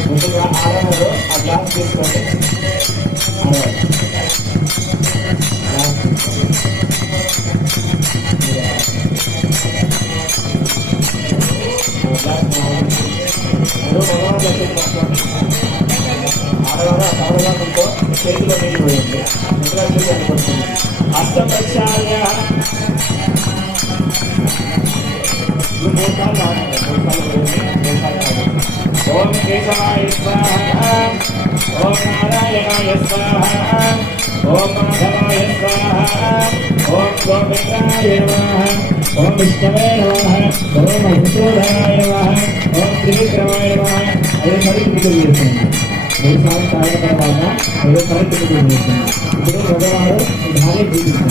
ముందుగా ఆడవారు ఆ గ్లాస్ తీసుకోండి. ఆడవారు చేతిలో నీళ్ళు పోయింది. అర్థం ప్రక్షాళన ओम केशवाय स्वाहा ओम नारायणाय स्वाहा ओम माधवाय स्वाहा ओम गोविंदाय नमः ओम विष्णवे नमः ओम मधुसूदनाय नमः ओम त्रिविक्रमाय नमः अरे मरित మీరు సార్ తాగిన తర్వాత ఏదో పరిస్థితి ఇప్పుడు భగవాను ధారే జీవిస్తాం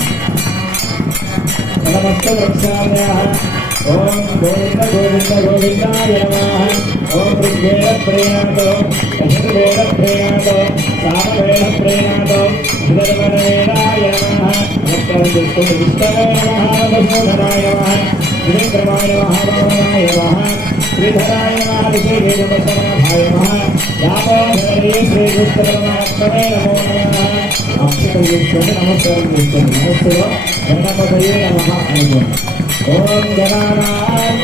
నమస్తే వృక్షాయ ఓం గోవింద గోవింద గోవిందాయ నమః ఓం ఋగ్వేద ప్రేణాతో యజుర్వేద ప్రేణాతో సామవేద ప్రేణాతో సుధర్వవేదాయ నమః నమస్కారం చేసుకుని విష్ణవే నమః మధుసూదనాయ నమః త్రివిక్రమాయ నమః భగవాయ నమః శ్రీధరాయ నమః విజయదేవతమహాయ నమః యామోధరే శ్రీకృష్ణ పరమాత్మనే నమో నమః అక్షతం చేసుకొని నమస్కారం చేసుకోండి. నమస్సులో గణపతయే నమః అనుకోండి. ఓం గణానాం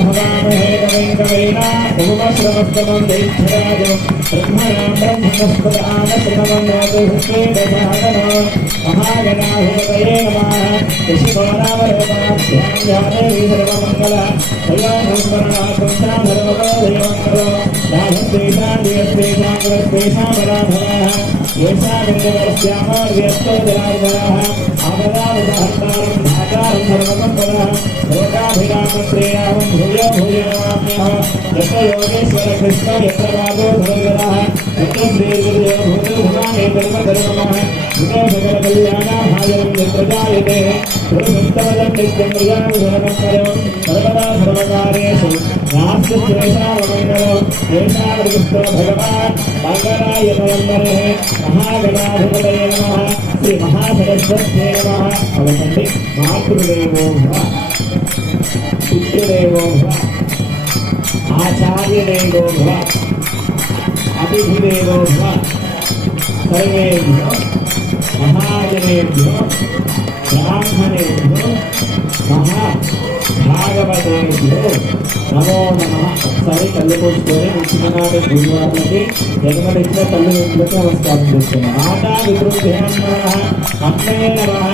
హవామహే కవిం కవీనా ఉపమశ్రవస్తమం దైత్యరాజం బ్రహ్మణాం బ్రహ్మణస్పదాన శృణవన్నోతు హృత్వేదసాదనో మహాగణాధిపతయే నమః ఋషికోనామరూపాభ్యాం ధ్యానేవి సర్వమంగళ కళ్యాణోస్మరణార్థం ధర్మోదయమంగళో రాధద్వేషాం దియద్వేషాం గురద్వేషాం పరాధరాః ఏషాగంగవర్ష్యామో వ్యస్తో జనార్దనాః ఆపదావహర్తారం ధాతారం ధర్మసంపదః లోకాభిరామం శ్రేయామం భూయో భూయో నమామ్యః యత్ర యోగేశ్వర కృష్ణ యత్ర రాఘో ధనుర్ధరః యత్ర శ్రీగురుదేవ భూతభువానే ధర్మధర్మః యుతే సకల కళ్యాణాభాజనం యత్ర జాయతే పురుషోత్తమం నిత్యం ప్రియానుధనమస్మరో సర్వదా సర్వకార్యేషు నాస్తిశ్రేషావమంగళో ఏషావృష్టో భగవాన్ మంగళాయ నమః మహాగణాధిపతయే నమః శ్రీ మహాసరస్వత్యే నమః. అవతండి మాతృదేవో భవ పితృదేవో భవ ఆచార్యదేవో భవ అతిథిదేవో భవ సర్వేభ్యో మహాజనేభ్యో బ్రాహ్మణేభ్యో మహాభాగవతేభ్యో నమో నమః. ఒకసారి కళ్ళు పోసుకొని ముఖ్యనాడు గురువారికి జన్మనిచ్చిన తల్లిదండ్రులకు నమస్కారం చేస్తున్నాం. మాతా పితృభ్యో నమః అమ్మే నమః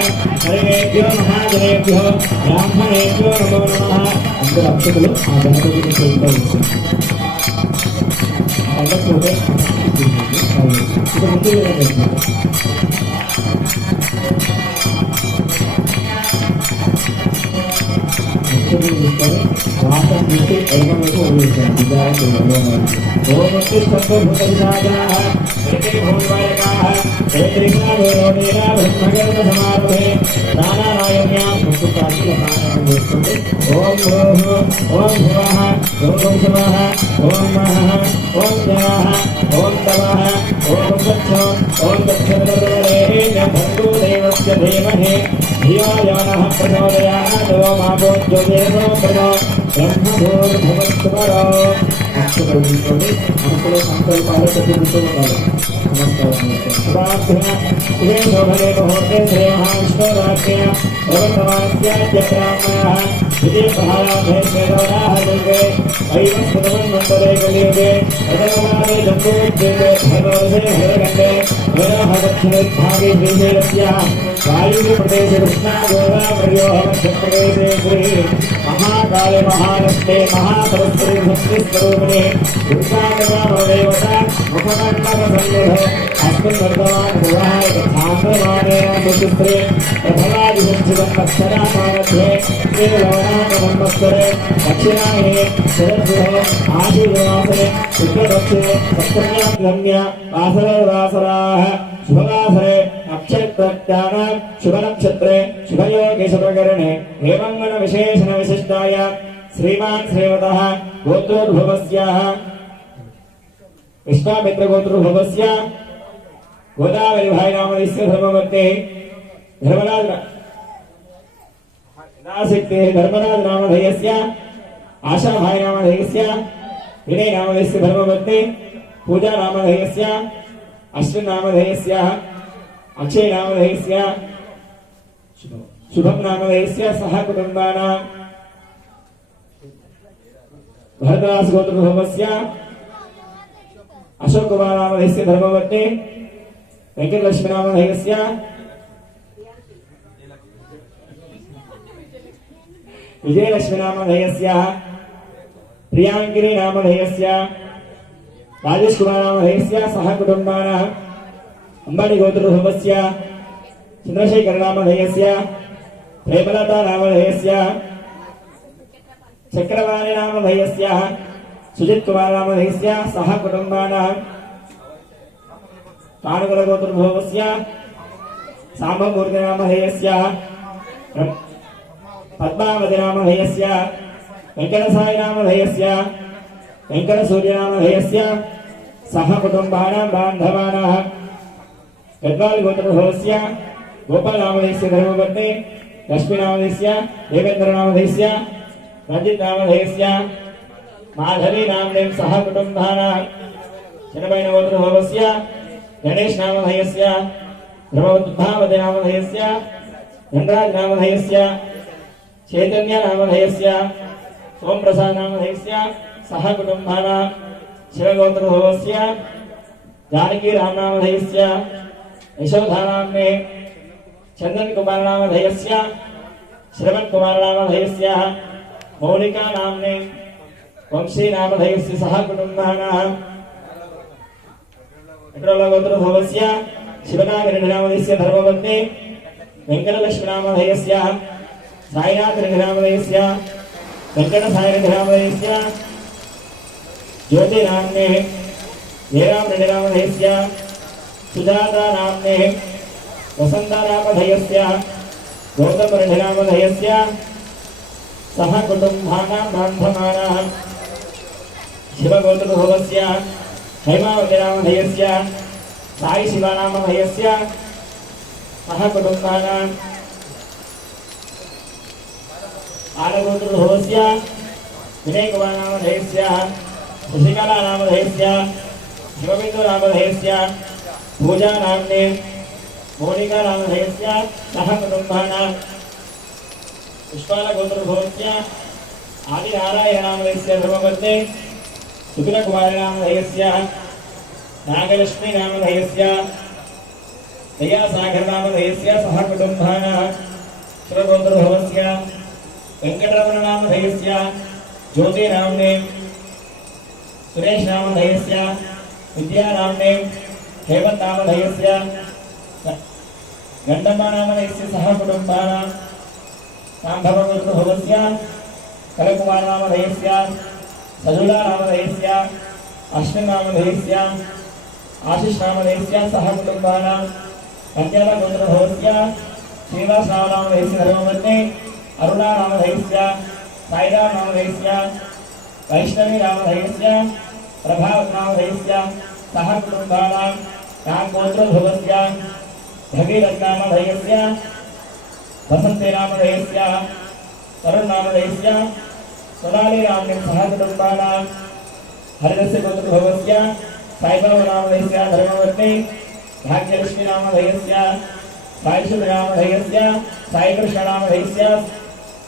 సర్వేభ్యో మహాజనేభ్యో బ్రాహ్మణేభ్యో నమో నమః. అందరు అక్షకులు ఆ గణపతిని స్వీకరిస్తున్నారు. పండకపోతే ఇక ముందు వాసం తీసి ఎడమవైపు వదిలేశాను. సమారోహే నానారాయణ్యాం చేసుకుంటే ఓం ఓం భువః ఓం శివః ఓం మహః ఓం జనః ఓం తవః ఓం దక్షో ఓం దక్షిణదేవేన భర్గో దేవస్య ధీమహి ధియో యో నః ప్రచోదయాత్ ఓం ఆపోజ్యోతిర్నో ప్రణో బ్రహ్మభూర్భువస్సువరో. అక్షరం తీసుకొని మనసులో సంకల్పాలు చెప్పుకుంటూ ఉండాలి. నమస్కారం. శుభాభ్య శుభే శోభనే ముహూర్తే శ్రీ మహావిష్ణురాజ్ఞ భగవతమాస్యాద్యప్రామాః విజయ మహారాధే శ్వేతవరాహ దుర్గే వైవస్వతమన్వంతరే కలియుగే ప్రథమమాదే జంబూద్వీపే భగవతే హరగండే వరాహ దక్షిణోద్భాగే శ్రీశైలస్యాః వాయువ్య ప్రదేశే కృష్ణా గోదావర్యో మధ్యప్రదేశే శ్రీ మహాకాళి మహాలక్ష్మి మహాసరస్వతి భక్తిస్వరూపిణి దుర్గాదేవత ముఖమండపసన్నిధౌ అస్మిన్ వర్తమాన వివాహాయ సాంద్రమానేన సుచిత్రే ప్రథమాదిసంచితం అక్షరామాमध्ये శ్రీలవనామన్వత్సరే దక్షిణాయనే శరద్గృహో ఆశీర్వాసనే శుక్లపక్షే సప్తమ్యాగ్రమ్య వాసరే వాసరాः శుభవాసరే नक्षत्रज्ञानां शुभनक्षत्रे शुभयोगे शुभकरणे हेमङ्गल विशेषण विशिष्टाय श्रीमान् श्रीमतः गोत्रोद्भवस्याः विश्वामित्र गोत्रोद्भवस्य गोदावरी भाई नामधेयस्य धर्मवर्ते धर्मराज नासिक्ते धर्मराज नामधेयस्य आशा भाई नामधेयस्य विनय नामधेयस्य धर्मवर्ते पूजा नामधेयस्य अश्विन नामधेयस्य अक्षय नामधेयस्य शुभम नामधेयस्य सह कुटुंबानां भरतदास गोत्रोद्भवस्य अशोक कुमार नामधेयस्य धर्मवर्ते वेंकटलक्ष्मी नामधेयस्य विजयलक्ष्मी नामधेयस्य प्रियांकिनी नामधेयस्य राजेश कुमार नामधेयस्य सह कुटुंबानां अंबाड़ी गोत्रोद्भवस्य चंद्रशेखर नामधेयस्य प्रेमलता नामधेयस्य चक्रवाणी नामधेयस्य सुजित कुमार नामधेयस्य सह कुटुंबानां काणुगुल गोत्रोद्भवस्य सांबमूर्ति नामधेयस्य पद्मावती नामधेयस्य वेंकटसाई नामधेयस्य वेंकटसूर्य नामधेयस्य सह कुटुंबानां बान्धवानां गद्वाल गोत्रोद्भवस्य गोपाल नामधेयस्य धर्मवर्ते लक्ष्मी नामधेयस्य देवेंद्र नामधेयस्य रंजित नामधेयस्य माधवी नामने सह कुटुंबानां चनबैन गोत्रोद्भवस्य गणेश नामधेयस्य ब्रह्मवती नामधेयस्य धनराज नामधेयस्य चैतन्य नामधेयस्य सोमप्रसाद नामधेयस्य सह कुटुंबानां शिवगोत्रोद्भवस्य जानकी राम नामधेयस्य यशोधा नाम्ने चंदन कुमार नामधेयस्य श्रवण कुमार नामधेयस्य मौलिका नाम्ने वंशी नामधेयस्य सह कुटुंबानां गोत्रोद्भवस्य शिवनागिरि नामधेयस्य धर्मवर्ते वेंकटलक्ष्मी नामधेयस्य साईनाथ नामधेयस्य वेंकट साई नामधेयस्य ज्योति नाम्ने जयराम नामधेयस्य सुजाता नाम्ने वसंता नामधेयस्य गौतम नामधेयस्य सह कुटुंबानां बान्धवानां शिवगोत्रोद्भवस्य हेमावती नामधेयस्य साई शिवा नामधेयस्य सह कुटुंबानां आलगोत्रोद्भवस्य विनय कुमार नामधेयस्य शशिकला नामधेयस्य शिवबिंदु नामधेयस्य पूजा नाम्ने मोनिका नामधेयस्य सह कुटुंबानां पुष्पाल गोत्रोद्भवस्य आदिनारायण नामधेयस्य धर्मवर्ते सुखिल कुमार नामधेयस्य नागलक्ष्मी नामधेयस्य दयासागर नामधेयस्य सह कुटुंबानां शिवगोत्रोद्भवस्य वेंकटरमण नामधेयस्य ज्योति नाम्ने सुरेश नामधेयस्य विद्या नाम्ने हेमंत नामधेयस्य गंडम्मा नामधेयस्य सह कुटुंबानां सांभवगोत्रोद्भवस्य कलकुमार नामधेयस्य सजुला नामधेयस्य अश्विन नामधेयस्य आशीष नामधेयस्य सह कुटुंबानां कंद्याल गोत्रोद्भवस्य श्रीनिवास नामधेयस्य धर्मवर्ते अरुणा नामधेयस्य साईराम नामधेयस्य वैष्णवी नामधेयस्य प्रभावत नामधेयस्य सह कुटुंबानां नामगोत्रोद्भवस्य भगीरथ नामधेयस्य वसंते नामधेयस्य तरुण नामधेयस्य सोनाली नाम्ने सह कुटुंबानां हरिदस्य गोत्रोद्भवस्य साईबाबा नामधेयस्य धर्मवर्ते भाग्यलक्ष्मी नामधेयस्य साईशुभ नामधेयस्य साईकृष्ण नामधेयस्य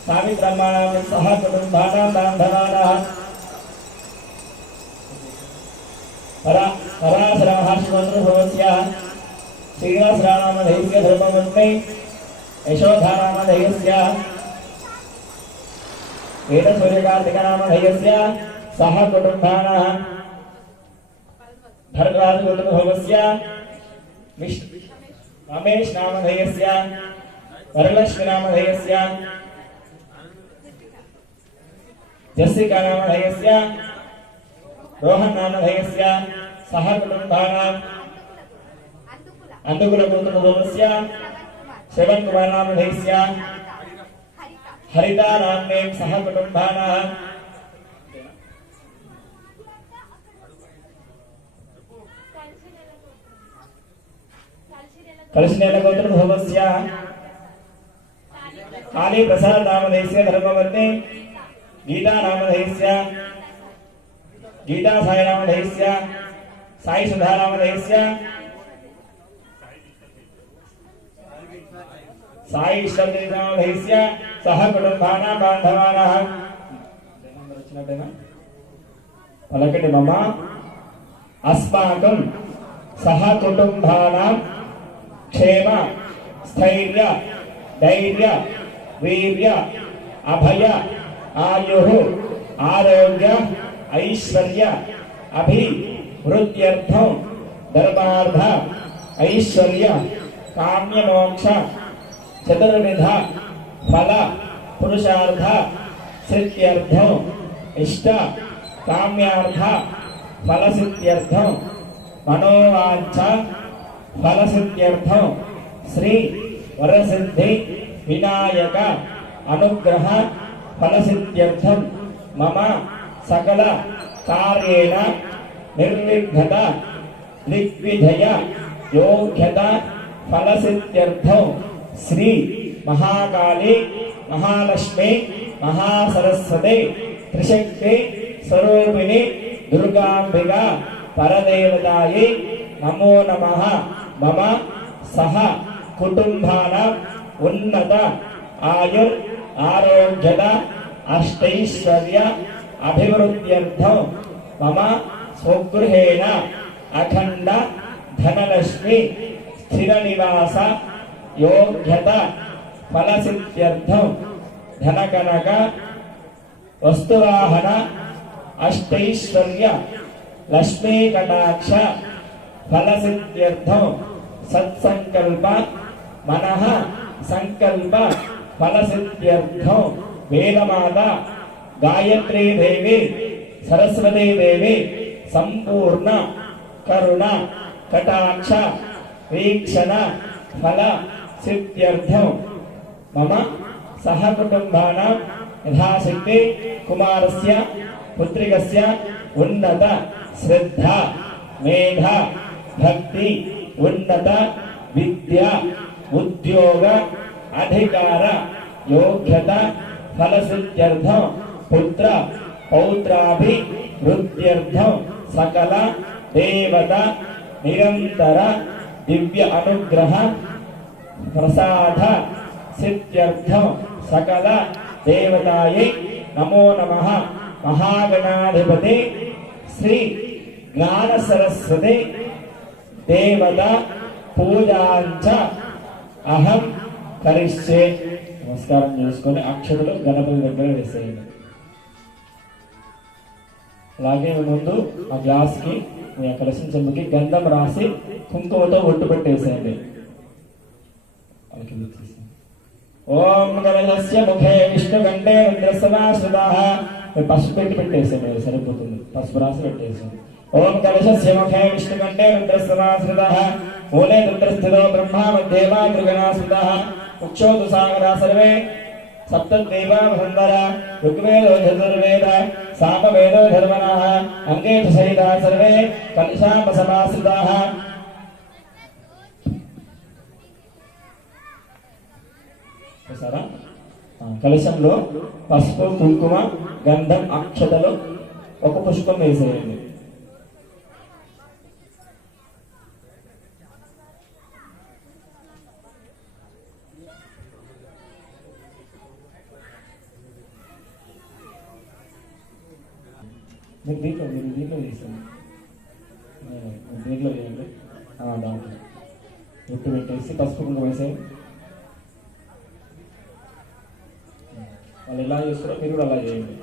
सावित्रम्मा नाम्ने सह कुटुंबानां बान्धवानां पराशर महर्षि गोत्रोद्भवस्य श्रीनिवास नामधेयस्य धर्मवर्ते यशोधा नामधेयस्य वेद सूर्यकार्तिक नामधेयस्य सह कुटुंबानां भरद्वाज गोत्रोद्भवस्य रमेश नामधेयस्य वरलक्ष्मी नामधेयस्य जसिका नामधेयस्य रोहन नामधेयस्य सह कुटुंबानां अंधकुलपुत्रस्य श्रवण कुमार नामधेयस्य हरिता नाम्ने सह कुटुंबानाः कलशनेल गोत्रभवस्य काली प्रसाद नामधेयस्य धर्मपत्नी गीता नामधेयस्य गीता साई नामधेयस्य साई सुधा नामधेयस्य साई इष्टदेव नामधेयस्य सह कुटुंबानां बांधवानाः पलकटि मम अस्माकं सह कुटुंबानां क्षेम स्थैर्य धैर्य वीर्य अभय आयुः आरोग्य ऐश्वर्य अभिवृद्ध्यर्थं धर्मार्थ ऐश्वर्य काम्य मोक्ष चतुर्विध फल पुरुषार्थ सिद्ध्यर्थं इष्ट काम्यार्थ फल सिद्ध्यर्थं मनोवांछा फल सिद्ध्यर्थं श्री वरसिद्धि विनायक अनुग्रह फल सिद्ध्यर्थं मम सकल कार्येण निर्विघ्नता दिग्विजय योग्यता फल सिद्ध्यर्थं श्री महाकाली महालक्ष्मी महासरस्वती त्रिशक्ति स्वरूपिणी दुर्गांबिका परदेवतायै नमो नमः। मम सह कुटुंबानां उन्नत आयुर आरोग्यद अष्टैश्वर्य अभिवृद्ध्यर्थं मम स्वगृहेण अखंड धनलक्ष्मी स्थिरनिवास योग्यता फलसिद्ध्यर्थं धनकनक वस्तुवाहन अष्टैश्वर्य लक्ष्मी कटाक्ष फलसिद्ध्यर्थं सत्संकल्प मनः संकल्प फलसिद्ध्यर्थं वेदमाता गायत्री देवी सरस्वती देवी संपूर्ण करुणा कटाक्ष वीक्षण फल सिद्ध्यर्थं मम सह कुटुंबानां यथाशक्ति कुमारस्य पुत्रिकस्य उन्नत श्रद्धा मेधा भक्ति उन्नत विद्या उद्योग अधिकार योग्यता फल सिद्ध्यर्थं पुत्र पौत्राभिवृद्ध्यर्थं सकल देवता निरंतर दिव्य अनुग्रह प्रसाद सिद्ध्यर्थं सकल देवतायै नमो नमः। महागणाधिपति श्री ज्ञान सरस्वती देवता पूजांच अहं करिष्ये। नमस्कार చేసుకొని అక్షతలు గణపతి దగ్గర వేసేయండి। అలాగే ముందు ఆ గ్లాస్ కి మీ కలశం చెంబుకి గంధం రాసి కుంకుమతో ఒట్టు పెట్టేసేయండి। ఓం గణేశస్య ముఖే విష్ణుకంఠే రుద్రసమాశ్రితాః పసుపు పెట్టి పెట్టేసేయండి, సరిపోతుంది। పసుపు రాసి పెట్టేసేయండి। ఓం కలశస్య ముఖే విష్ణుకంఠే రుద్రసమాశ్రితాః మూలే రుద్రస్థితో బ్రహ్మా మధ్యే వా త్రిగణాశ్రితాః ఉక్షోతు సాగరా సర్వే सप्तदेवा वसुंधरा ऋग्वेदो यजुर्वेद सामवेदो धर्मणः अंगे च सहिता सर्वे कलशापसमाश्रिताः। చూసారా కలశంలో పసుపు కుంకుమ గంధం అక్షతలు ఒక పుష్పం వేసేయండి। మీరు దీంట్లో వేసాను, దీంట్లో వేయండి। దాంట్లో ఉట్టు పెట్టేసి పసుపు కుంకుమ వేసేయండి। వాళ్ళు ఎలా చేస్తారో మీరు కూడా అలా చేయండి।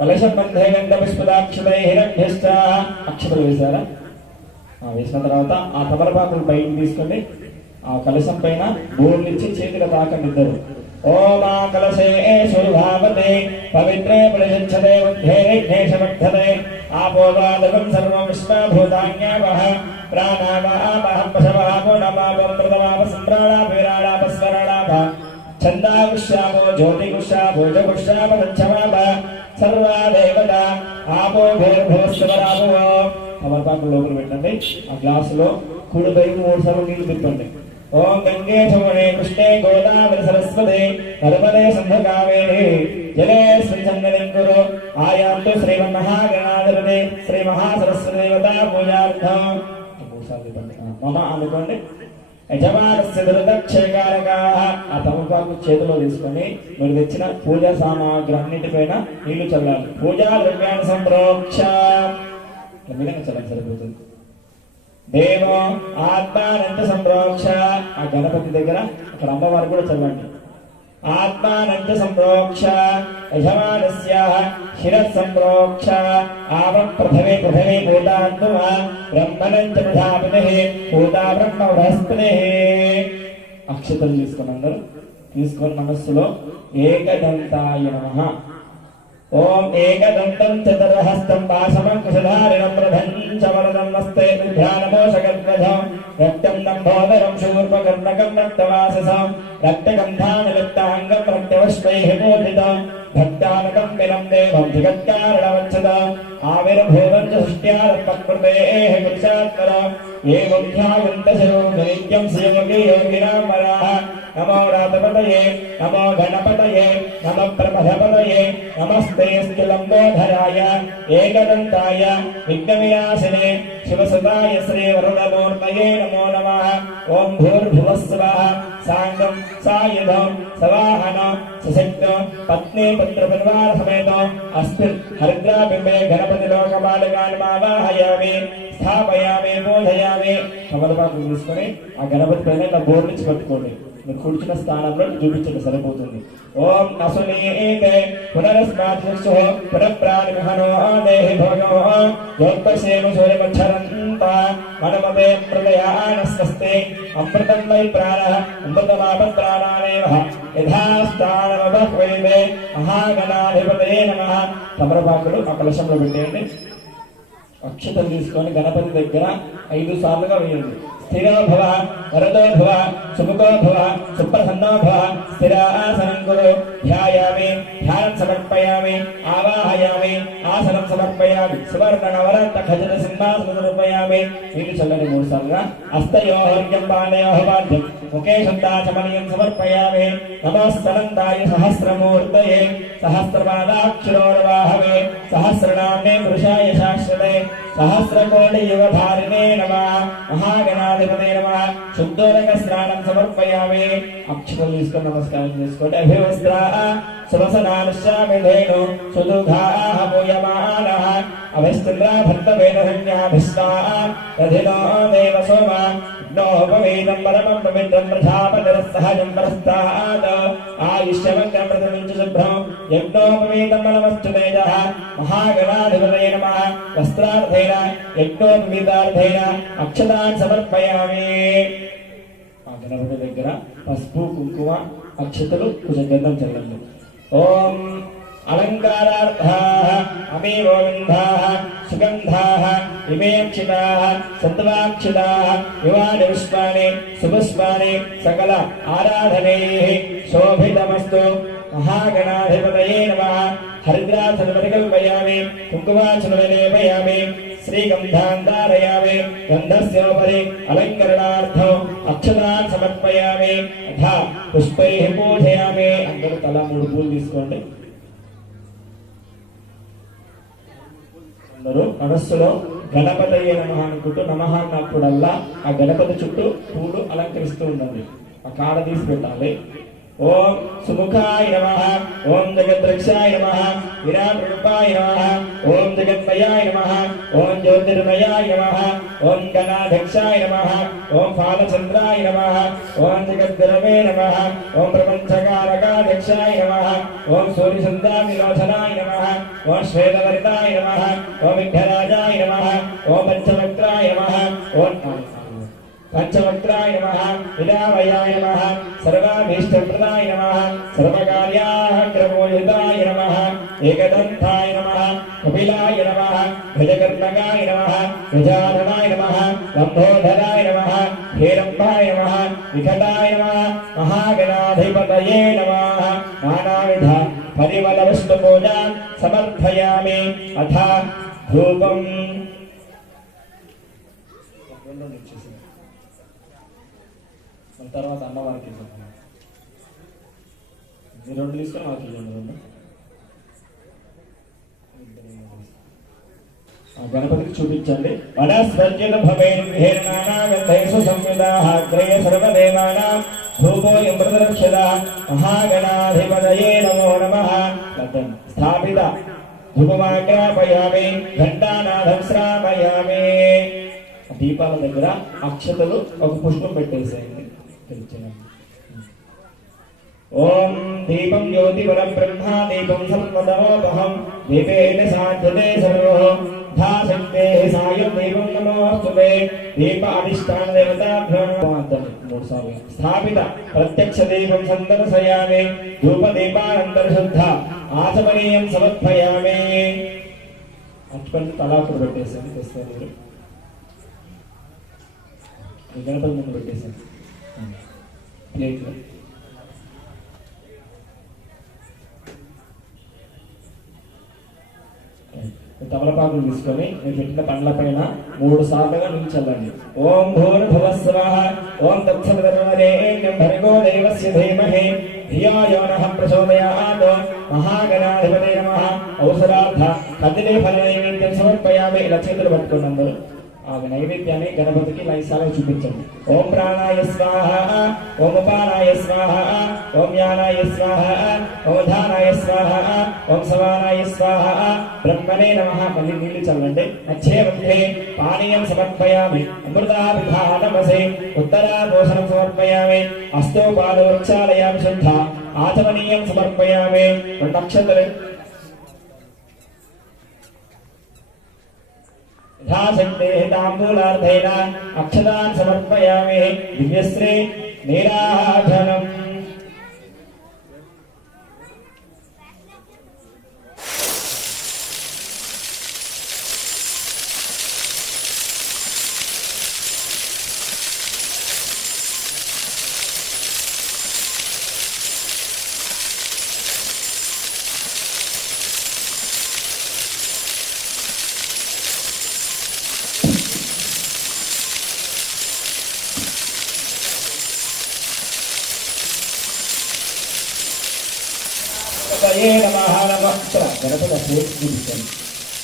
కలశం బంధే గంధ పుష్పదాక్షతై హిరణ్యశ్చ అక్షతలు వేసారా? వేసిన తర్వాత ఆ తమలపాకులు పైకి తీసుకొని ఆ కలశం పైన బోర్లిచ్చి చేతుల తాకండి ఇద్దరు। ओमा कलशे स्वभावते पवित्रे प्रयच्छते बुद्धे विघ्नेशमर्थते आपोवादकं सर्वं विश्वभूतान्यावः प्राणावापः पशवापो नमापं प्रथमाप सम्प्राणाप विराडाप स्वराडाप छन्दागुष्यापो ज्योतिगुष्यापो जगुष्याप पंचमाप सर्वा देवता आपो भूर्भुवस्वरापो तमलपाకు లోపల పెట్టండి ఆ గ్లాసులో కుడి వైపు 3 సార్లు నీళ్లు తిప్పండి ఓం గంగే చౌనే కృష్ణే గోదావరి సరస్వతే నర్మదే సింధు కావేరి జలే శ్రీసంగతిం కురు ఆయాంతు శ్రీమన్మహాగణాధిపతే శ్రీ మహాసరస్వతి దేవతా పూజార్థం మమ అనుకోండి యజమానస్య దుర్దక్షేకారకాః ఆ తమలపాకు చేతిలో తీసుకొని మీరు తెచ్చిన పూజా సామాగ్రి అన్నిటిపైన నీళ్లు చల్లాలి పూజా ద్రవ్యాన్ని సంప్రోక్ష విధంగా చల్లని సరిపోతుంది దేవో ఆత్మానంత సంప్రోక్ష ఆ గణపతి దగ్గర అక్కడ అమ్మవారు కూడా చల్లండి ఆత్మానంత సంప్రోక్ష యజమానస్యాః శిరః సంప్రోక్ష ఆవ ప్రథమే భూతాంతు బ్రహ్మణంచ ప్రజాపతిః భూతా బ్రహ్మ బృహస్పతిః అక్షతలు తీసుకోండి అందరూ తీసుకొని మనస్సులో ఏకదంతాయ నమః ఓం ఏకదంతం చతుర్హస్తం పాశమం కుశధారిణం ప్రధం చ వరదం వస్తే ధ్యానమోషగద్వధం రక్తం నంభోదరం శూర్పకర్ణకం రక్తవాససం రక్తగంధానిలిప్తాంగం రక్తవశ్వైః పూజితం భక్తానకం విలం దేవం జగత్కారణవచ్చతం ఆవిర్భూతం చ సృష్ట్యారత్మకృతేః పురుషాత్మరం ఏవం ధ్యాయంతశరో నిత్యం శ్రీముఖి యోగినాం వరాః నమో రాతపతయే నమో గణపతయే నమః ప్రమథపతయే నమస్తే స్థిలంబోధరాయ ఏకదంతాయ విఘ్నవినాశినే శివసుతాయ శ్రీ వరుణమూర్తయే నమో నమః ఓం భూర్భువస్వః సాంగం సాయుధం సవాహనం సశక్తం పత్ని పుత్ర పరివార సమేతం అస్మిన్ హరిద్రాబింబే గణపతి లోకపాలకాన్ని ఆవాహయామి స్థాపయామి బోధయామి తమలపాకు తీసుకొని ఆ గణపతి పైన ఇలా బోర్లించి పెట్టుకోండి మీరు కూర్చున్న స్థానంలో చూపించండి సరిపోతుంది ఓం అసునీతే పునరస్మాత్సు పునఃప్రాణిమహనో దేహి భోగో యోగసేమ సూర్యమచ్చరంత మనమతే ప్రళయానస్వస్తే అమృతం వై ప్రాణః అమృతమాప ప్రాణానేవ యథాస్థానమవహ్వేదే మహాగణాధిపతయే నమః తమలపాకులు ఆ కలశంలో పెట్టేయండి అక్షతలు తీసుకొని గణపతి దగ్గర 5 సార్లుగా వేయండి స్థిరో భవ వరదో భవ సుముఖో భవ సుప్రసన్నో భవ స్థిరాసనం కురు ధ్యాయామి ధ్యానం సమర్పయామి ఆవాహయామి ఆసనం సమర్పయామి సువర్ణ నవరత్న ఖచ్చిత సింహాసనం సమర్పయామి నీళ్ళు చల్లని 3 సార్లుగా హస్తయోహర్యం పాదయోహవాద్యం ముఖే శబ్దాచమనీయం సమర్పయామి నమస్సనందాయ సహస్రమూర్తయే సహస్రపాదాక్షరోర్వాహవే సహస్రనామ్నే పురుషాయ శాశ్వతే సహస్రకోటి యుగధారిణే నమః మహాగణాధిపతే నమః శుద్ధోదక స్నానం సమర్పయామి అక్షతలు తీసుకొని నమస్కారం చేసుకోండి అభివస్త్రా సువసనానుష్యామిధేను సుదుఘాః పూయమానః అభిశ్చంద్ర భర్తవేదహన్యాభిస్తా రధినో దేవ సోమ నోపవేదం పరమం పవిత్రం ప్రజాపతిరస్సహజం ప్రస్తాద్ ఆయుష్యమగ్రం ప్రతిమించు శుభ్రం యజ్ఞోపవేదం బలమస్తు తేజః మహాగణాధిపతయే నమః వస్త్రార్థేన యజ్ఞోపవీతార్థేన అక్షతాన్ సమర్పయామి ఆ గణపతి దగ్గర పసుపు కుంకుమ అక్షతలు కొంచెం గంధం చల్లండి ఓం अलंकारार्थाः अमीवोगन्धाः सुगन्धाः इमेक्षिताः सत्त्वाक्षिताः युवानि पुष्पाणि सुपुष्पाणि सकल आराधनैः शोभितमस्तु महागणाधिपतये नमः हरिद्रासनपरिकल्पयामि कुङ्कुमार्चनलेपयामि श्रीगन्धान् धारयामि गन्धस्योपरि अलङ्करणार्थम् अक्षतान् समर्पयामि तथा पुष्पैः पूजयामि अंदर तला 3 పూలు తీసుకోండి అందరూ మనస్సులో గణపతయే నమః అనుకుంటూ నమః అన్నప్పుడల్లా ఆ గణపతి చుట్టూ పూలు అలంకరిస్తూ ఉండాలి ఆ కాడ తీసి పెట్టాలి ఓం సుముఖాయ నమః ఓం జగద్రక్షాయ నమః విరాట్రూపాయ నమః ఓం జగత్మయాయ నమః ఓం జ్యోతిర్మయాయ నమః ఓం గణాధ్యక్షాయ నమః ఓం ఫాలచంద్రాయ నమః ఓం జగద్గురవే నమః ఓం ప్రపంచకారకాధ్యక్షాయ నమః ఓం సూర్యచంద్రావిలోచనాయ నమః ఓం శ్వేతవర్ణాయ నమః ఓం విఘ్నరాజాయ నమః ఓం పంచవక్త్రాయ నమః ఓం पंचवक्त्राय नमः विदामयाय नमः सर्वाभीष्टप्रदाय नमः सर्वकार्याग्रमोहिताय नमः एकदन्ताय नमः कपिलाय नमः गज गजाननाय नमः लंबोदराय नमः हेरंबाय नमः विकटाय नमः महागणाधिपतये नमः नानाविध परिमलपुष्पपूजा समर्पयामि अथ धूपं తర్వాత అన్నవారికి మీరు రెండు తీసుకొని మాకు ఇవ్వండి గణపతికి చూపించండి వనస్పత్యులు భవేర్నానాగంధైసు సంయుతాః అగ్రయ సర్వదేవానాం ధూపోయం ప్రదక్షిణ మహాగణాధిపతయే నమో నమః స్థాపిత ధూపమాగ్రాపయామి ఘంటానాదం శ్రావయామి దీపాల దగ్గర అక్షతలు ఒక పుష్పం పెట్టేసేయండి ఓం దీపం జ్యోతివరం బ్రహ్మా దీపం సర్వతమోపహం దీపేన సాధ్యతే సర్వో ధాశక్తే సాయం దీపం నమోస్తుతే దీప అధిష్టాన దేవతాభ్యో మూడు సార్లు స్థాపిత ప్రత్యక్ష దీపం సందర్శయామి ధూప దీపానంతర్శుద్ధ ఆచమనీయం సమర్పయామి అటువంటి తలాకులు పెట్టేసాను తెస్తారు గణపతి ముందు పెట్టేసాను ప్లేట్లో తమలపాకులు తీసుకొని మీరు పెట్టిన పండ్ల పైన 3 సార్లుగా నిల్చల్లండి. ఓం భూర్భువస్వః ఓం తత్సవితుర్వరేణ్యం భర్గో దేవస్య ధీమహి ధియో యో నః ప్రచోదయాత్ మహాగణాధిపతయే నమః ఔషధార్థ కదిలే ఫల నైవేద్యం సమర్పయామి. ఇలా చేతులు పట్టుకోండి అందరూ. ఆ నైవేద్యాన్ని గణపతికి లైసాలో చూపించండి. ఓం ప్రాణాయ స్వాహ ఓం ఉపానాయ స్వాహ ఓం యానాయ స్వాహ ఓం ధానాయ స్వాహ ఓం సమానాయ స్వాహ బ్రహ్మణే నమః. మళ్ళీ నీళ్లు చల్లండి. మధ్యే మధ్యే పానీయం సమర్పయామి. అమృతాభిధానమసే ఉత్తరాభూషణం సమర్పయామి. అస్తో పాదో వృక్షాలయామి శుద్ధ ఆచమనీయం సమర్పయామి. 2 అక్షతలు यथाशक्ते ताम्बूलार्धेन अक्षतान् समर्पयामि. दिव्यश्री नीराजनम्.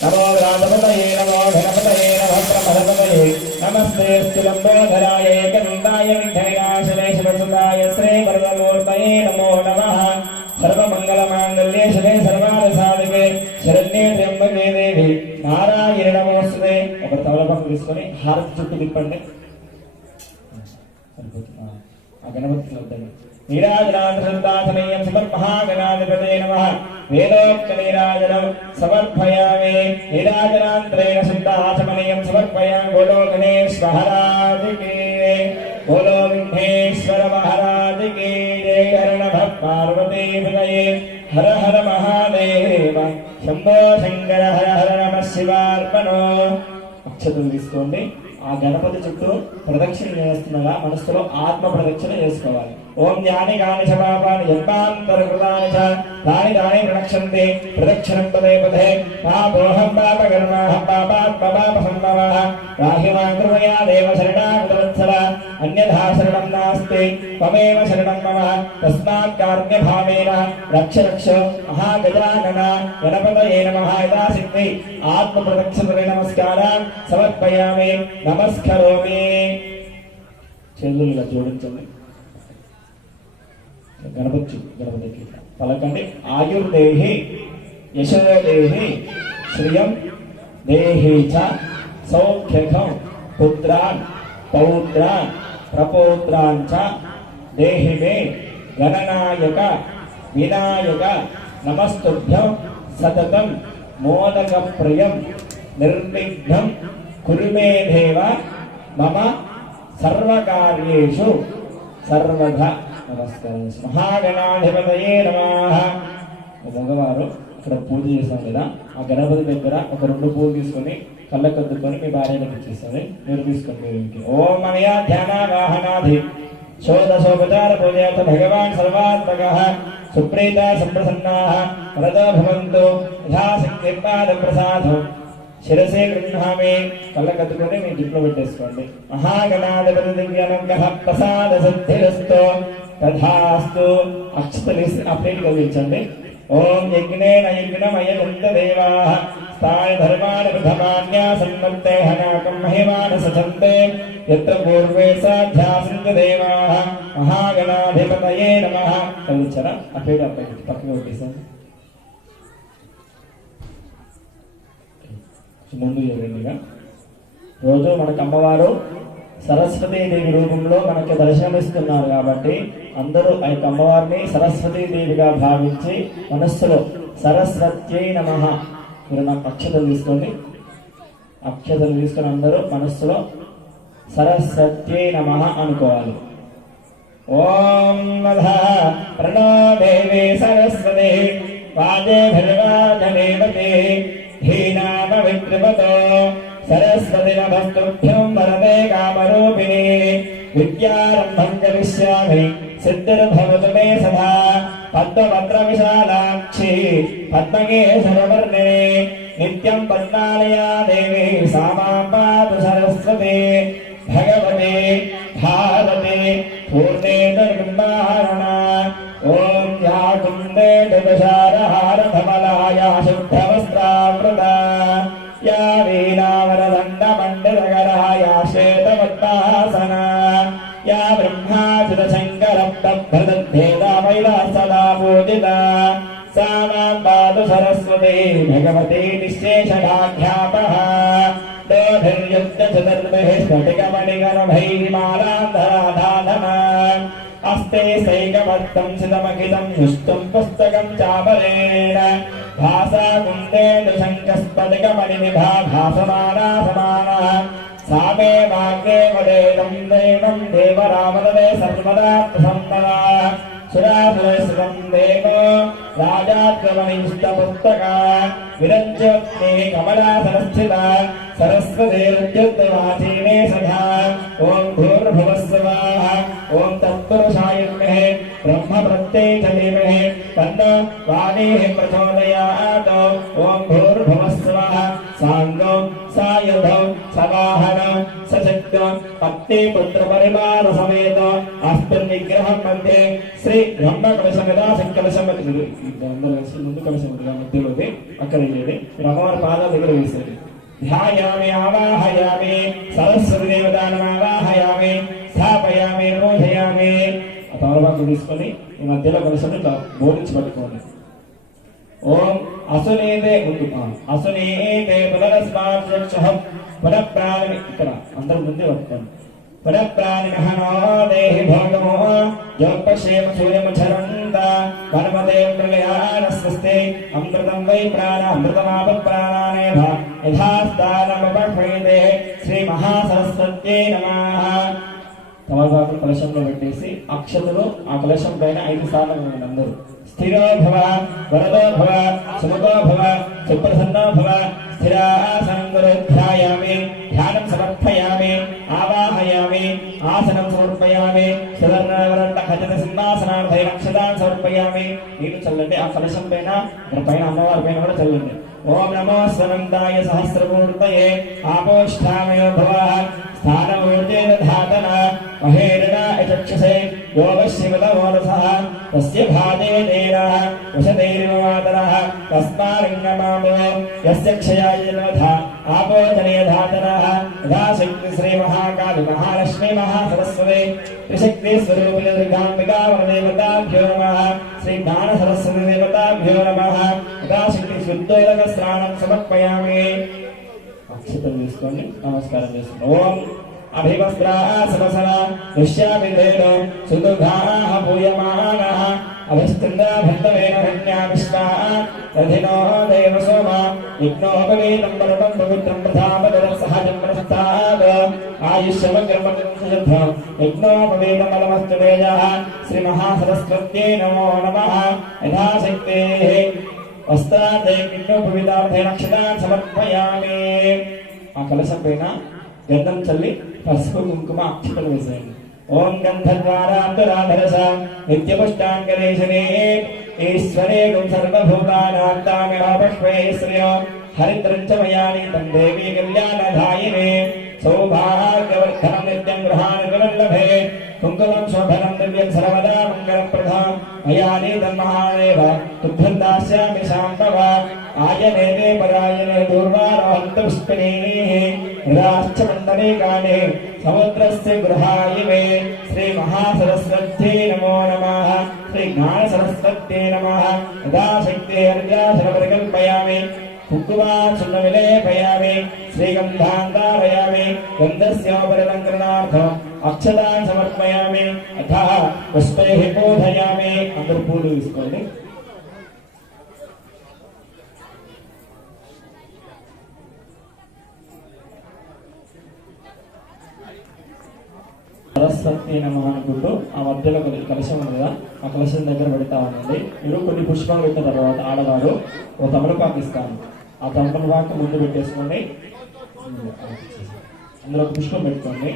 नमो राधपतये नमो गणपतये नमः ब्रह्मपतये नमस्ते लंबोदराय एकदन्ताय विघ्नविनाशिने शिवसुताय श्रीवरदमूर्तये नमो नमः. सर्वमङ्गलमाङ्गल्ये शिवे सर्वार्थसाधिके शरण्ये त्र्यम्बके देवी नारायणे नमोस्तुते. ఒక తమలపాకు తీసుకొని హారతి చుట్టూ తిప్పండి. ఆ గణపతికి వద్దండి. नीराजनान्तरदासनीयं समर्पहागणाधिपतये नमः. वेदोक्त नीराजनं समर्पयामि. नीराजनान्तरेण शुद्धाचमनीयं समर्पयामि. बोलो गणेश्वर महाराज की बोलो विघ्नेश्वर महाराज की जय. हर नमः पार्वती पतये हर हर महादेव शंभो शंकर हर हर नमः शिवार्पणो. అక్షతలు తీసుకోండి. ఆ గణపతి చుట్టూ ప్రదక్షిణ చేస్తుండగా మనసులో ఆత్మ ప్రదక్షిణ చేసుకోవాలి. ఓం జ్ఞాని కాని చ పాపాని జన్మాంతరకృతాని చ తాని తాని ప్రణక్షంతే ప్రదక్షిణం పదే పదే పాపోహం పాపకర్మాహం పాపాత్మ పాప సంభవః రాహిమాం కృపయా దేవ శరణాగతవత్సల అన్యథా శరణం నాస్తి త్వమేవ శరణం మమ తస్మాత్ కారుణ్యభావేన రక్ష రక్ష మహాగజానన గణపతయే నమః. యథాశక్తి ఆత్మ ప్రదక్షిణ నమస్కారం సమర్పయామి. నమస్కరోమి. చేతులు ఇలా జోడించండి. గణపతికి పలకండి. ఆయుర్దేహి యశోదేహి శ్రియం దేహి చ సౌఖ్యకం పుత్రాన్ పౌత్రాన్ ప్రపౌత్రాన్ చ దేహి మే గణనాయక వినాయక నమస్తుభ్యం సతతం మోదక ప్రియం నిర్విఘ్నం కురు మే దేవ మమ సర్వకార్యేషు సర్వదా. నమస్కారం. మహాగణాధిపతయే నమః. మగవారు ఇక్కడ పూజ చేస్తాం కదా, ఆ గణపతి దగ్గర ఒక 2 పూలు తీసుకొని కళ్ళకొద్దుకొని మీ భార్యలకు ఇచ్చేస్తుంది. మీరు తీసుకోండి మీరు. ఓం అనయా ధ్యాన వాహనాధి షోడశోపచార పూజయార్థ భగవాన్ సర్వాత్మకః సుప్రీత సంప్రసన్నాః వరదో భవంతు యథాశక్తి పాద ప్రసాదం శిరసే గృహామి. కళ్ళకద్దుకొని మీ జిట్లో పెట్టేసుకోండి. మహాగణాధిపతి దివ్యానందః ప్రసాద సిద్ధిరస్తు తథాస్తు. అక్షతలు ఆ ప్లేట్ కదిలించండి. ఓం యజ్ఞేన యజ్ఞమయంత దేవాః స్థాయ ధర్మాణి ప్రథమాన్యా సన్మంతే హనాకం మహిమాన సచంతే యత్ర పూర్వే సాధ్యాసంత దేవాః మహాగణాధిపతయే నమః. కదిలించరా ఆ ప్లేట్ పక్కన పెట్టేసాను. ముందు రెండుగా రోజు మనకు అమ్మవారు సరస్వతీదేవి రూపంలో మనకి దర్శనమిస్తున్నారు కాబట్టి అందరూ ఆ యొక్క అమ్మవారిని సరస్వతీదేవిగా భావించి మనస్సులో సరస్వత్యై నమః. మీరు నాకు అక్షతలు తీసుకోండి. అక్షతలు తీసుకొని అందరూ మనస్సులో సరస్వత్యై నమః అనుకోవాలి. ఓం నమః ప్రణో దేవి సరస్వతి వాజేభిర్వాజనేవతే ధీనామవిత్రివతో సరస్వతి నమస్తుభ్యం వరదే కామరూపిణి విద్యారంభం కరిష్యామి సిద్ధిర్భవతు మే సదా పద్మపత్ర విశాలాక్షి పద్మకేశరవర్ణిని నిత్యం పద్మాలయా దేవి సా మాం పాతు సరస్వతి భగవతి భారతి పూర్ణేంద్రబింబారణ. ఓం యా కుందే దివశారహార ధమలాయా శుద్ధవస్త్రావృత యా వీణావరదండమండలగరాయా శ్వేతవత్తాసన యా బ్రహ్మాచుర శంకర భద్రద్ధేదామైలా సదా పూజిత సా మాం పాతు సరస్వతి భగవతి నిశ్శేషాఖ్యాపః. దోభిర్యుక్త చతుర్భిః స్ఫటికమణిగణభైః మాలాధరాధానః అస్తే సైకమర్థం సితమఖిలం యుష్టం పుస్తకం చాపలేన భాసా కుందేందు శంఖస్ఫటికమణినిభా భాసమానా సమానః. సామే వాగ్దే వదేదం దేవం దేవరామదే సర్వదా ప్రసన్నః. సురాసురస్వం దేవో రాజాత్మనిష్టపుస్తక విరజ్యోత్నే కమలాసనస్థిత సరస్వతేరుద్యుద్వాచీనే సదా. ఓం భూర్భువస్సవాః ఓం తత్పురుషాయుర్మహే బ్రహ్మ ప్రత్యేక ధీమహి తన్నో వాణీః ప్రచోదయాత్. ఓం భూర్భువస్సవాః సాంగో సాయుధో సవాహనో సశక్తో పత్ని పుత్ర పరివార సమేత అస్మిన్ విగ్రహం మధ్య శ్రీ బ్రహ్మ కలశమిదా శంకలశం ముందు కలశం మధ్యలోది అక్కడ చేయండి. అమ్మవారి పాదాల దగ్గర వేసేది. ధ్యాయామి ఆవాహయామి సరస్వతి దేవతానం ఆవాహయామి స్థాపయామి పూజయామి. ఆ తమలపాకు తీసుకొని ఈ మధ్యలో కలశం ఇట్లా బోధించి పట్టుకోండి. ఓం అసునీతే ముందు అసునీతే పునరస్మాక్ష పునఃప్రాణి ఇక్కడ అందరూ ముందే పట్టుకోండి. పునఃప్రాణి మహనో దేహి భోగమో యోగక్షేమ సూర్యముచరంత పరమదే ప్రళయానస్వస్తే అమృతం వై ప్రాణ అమృతమాప ప్రాణానేభ యథాస్థానముపక్రీతే శ్రీ మహాసరస్వత్యై నమః. తమలపాకులు కలశంలో పెట్టేసి అక్షతలు ఆ కలశం పైన 5 సార్లు అందరూ స్థిరో భవ వరదో భవ సుముఖో భవ సుప్రసన్నో భవ స్థిరాసనం గురు ధ్యాయామి ధ్యానం సమర్పయామి ఆవాహయామి ఆసనం సమర్పయామి సువర్ణవరణ ఖచ్చిత సింహాసనార్థై అక్షతాన్ని సమర్పయామి. నీళ్ళు చల్లండి ఆ కలశం పైన పైన అమ్మవారి పైన కూడా చల్లండి. ఓం నమో స్వనందాయ సహస్రమూర్తయే ఆపోష్ఠామయ భవః స్థానమూర్తేన ధాతన మహేరణ యచక్షసే యోగశివతమోరసః తస్య భాజే తేనః ఉషతైర్మాతరః తస్మారిణమామో యస్య క్షయాయనథ ఆపోతనీయ ధాతనః యథాశక్తి శ్రీ మహాకాళి మహాలక్ష్మీ మహాసరస్వతి త్రిశక్తి స్వరూపిణి దుర్గాంబికా వరదేవతాభ్యో నమః. శ్రీ జ్ఞాన సరస్వతి దేవతాభ్యో నమః. యథాశక్తి శుద్ధోదక స్నానం సమర్పయామి. అక్షతలు తీసుకోండి నమస్కారం చేసుకోండి. ఓం అభివస్త్రాసనసన దృశ్యాభిధేనో సుదుఘాః పూయమానః అభిస్కందా భక్తవేన హన్యా విశ్వా రథినో దేవ సోమ విఘ్నోపవీతం పరమం పవిత్రం ప్రధాపదర సహజం ప్రస్థాద ఆయుష్యమగ్రమం విఘ్నోపవీతం బలమస్తు వేజః. శ్రీ మహాసరస్వత్యై నమో నమః. యథాశక్తేః వస్త్రార్థే విఘ్నోపవీతార్థే నక్షతాన్ సమర్పయామి. ఆ కలశం పైన గంధం చల్లి పసుపు కుంకుమ అక్షతలు వేసేయండి. ఓం గంధద్వారాంతరాధరస నిత్యపుష్టాంగరేషనే ఈశ్వరే గుం సర్వభూతానాం తామిహ పుష్పేశ్వర్యో హరిద్రంచ మయాని తం దేవీ కళ్యాణధాయినే సౌభాగ్యవర్ధనం నిత్యం గృహానుగలభే కుంకుమం శోభనం దివ్యం సర్వదా మంగళప్రదం మయాని తన్మహాదేవ తుభ్యం దాస్యామి శాంతవ ఆయనే పరాయణే దూర్వారోహంత పుష్పిణీ రాశ్చ మండలే కాళే సముద్రస్య గృహాయిమే శ్రీ మహాసరస్వత్యై నమో నమః శ్రీ జ్ఞాన సరస్వత్యై నమః యథాశక్తే అర్ఘ్యాసనపరికల్పయామి కుంకుమార్చన విలేపయామి శ్రీగంధాంధారయామి గంధస్యోపరిలంకరణార్థం అక్షతాన్ సమర్పయామి అథః పుష్పైః పూజయామి. అందరూ పూలు తీసుకోండి. సరస్వతి నమః అనుకుంటూ ఆ మధ్యలో కలశం ఉంది కదా, ఆ కలశం దగ్గర పెడతా ఉండండి. మీరు కొన్ని పుష్పాలు పెట్టిన తర్వాత ఆడవారు ఒక తమలపాకు ఇస్తాను. ఆ తమలపాకు ముందు పెట్టేసుకోండి. అందులో ఒక పుష్పం పెట్టుకోండి.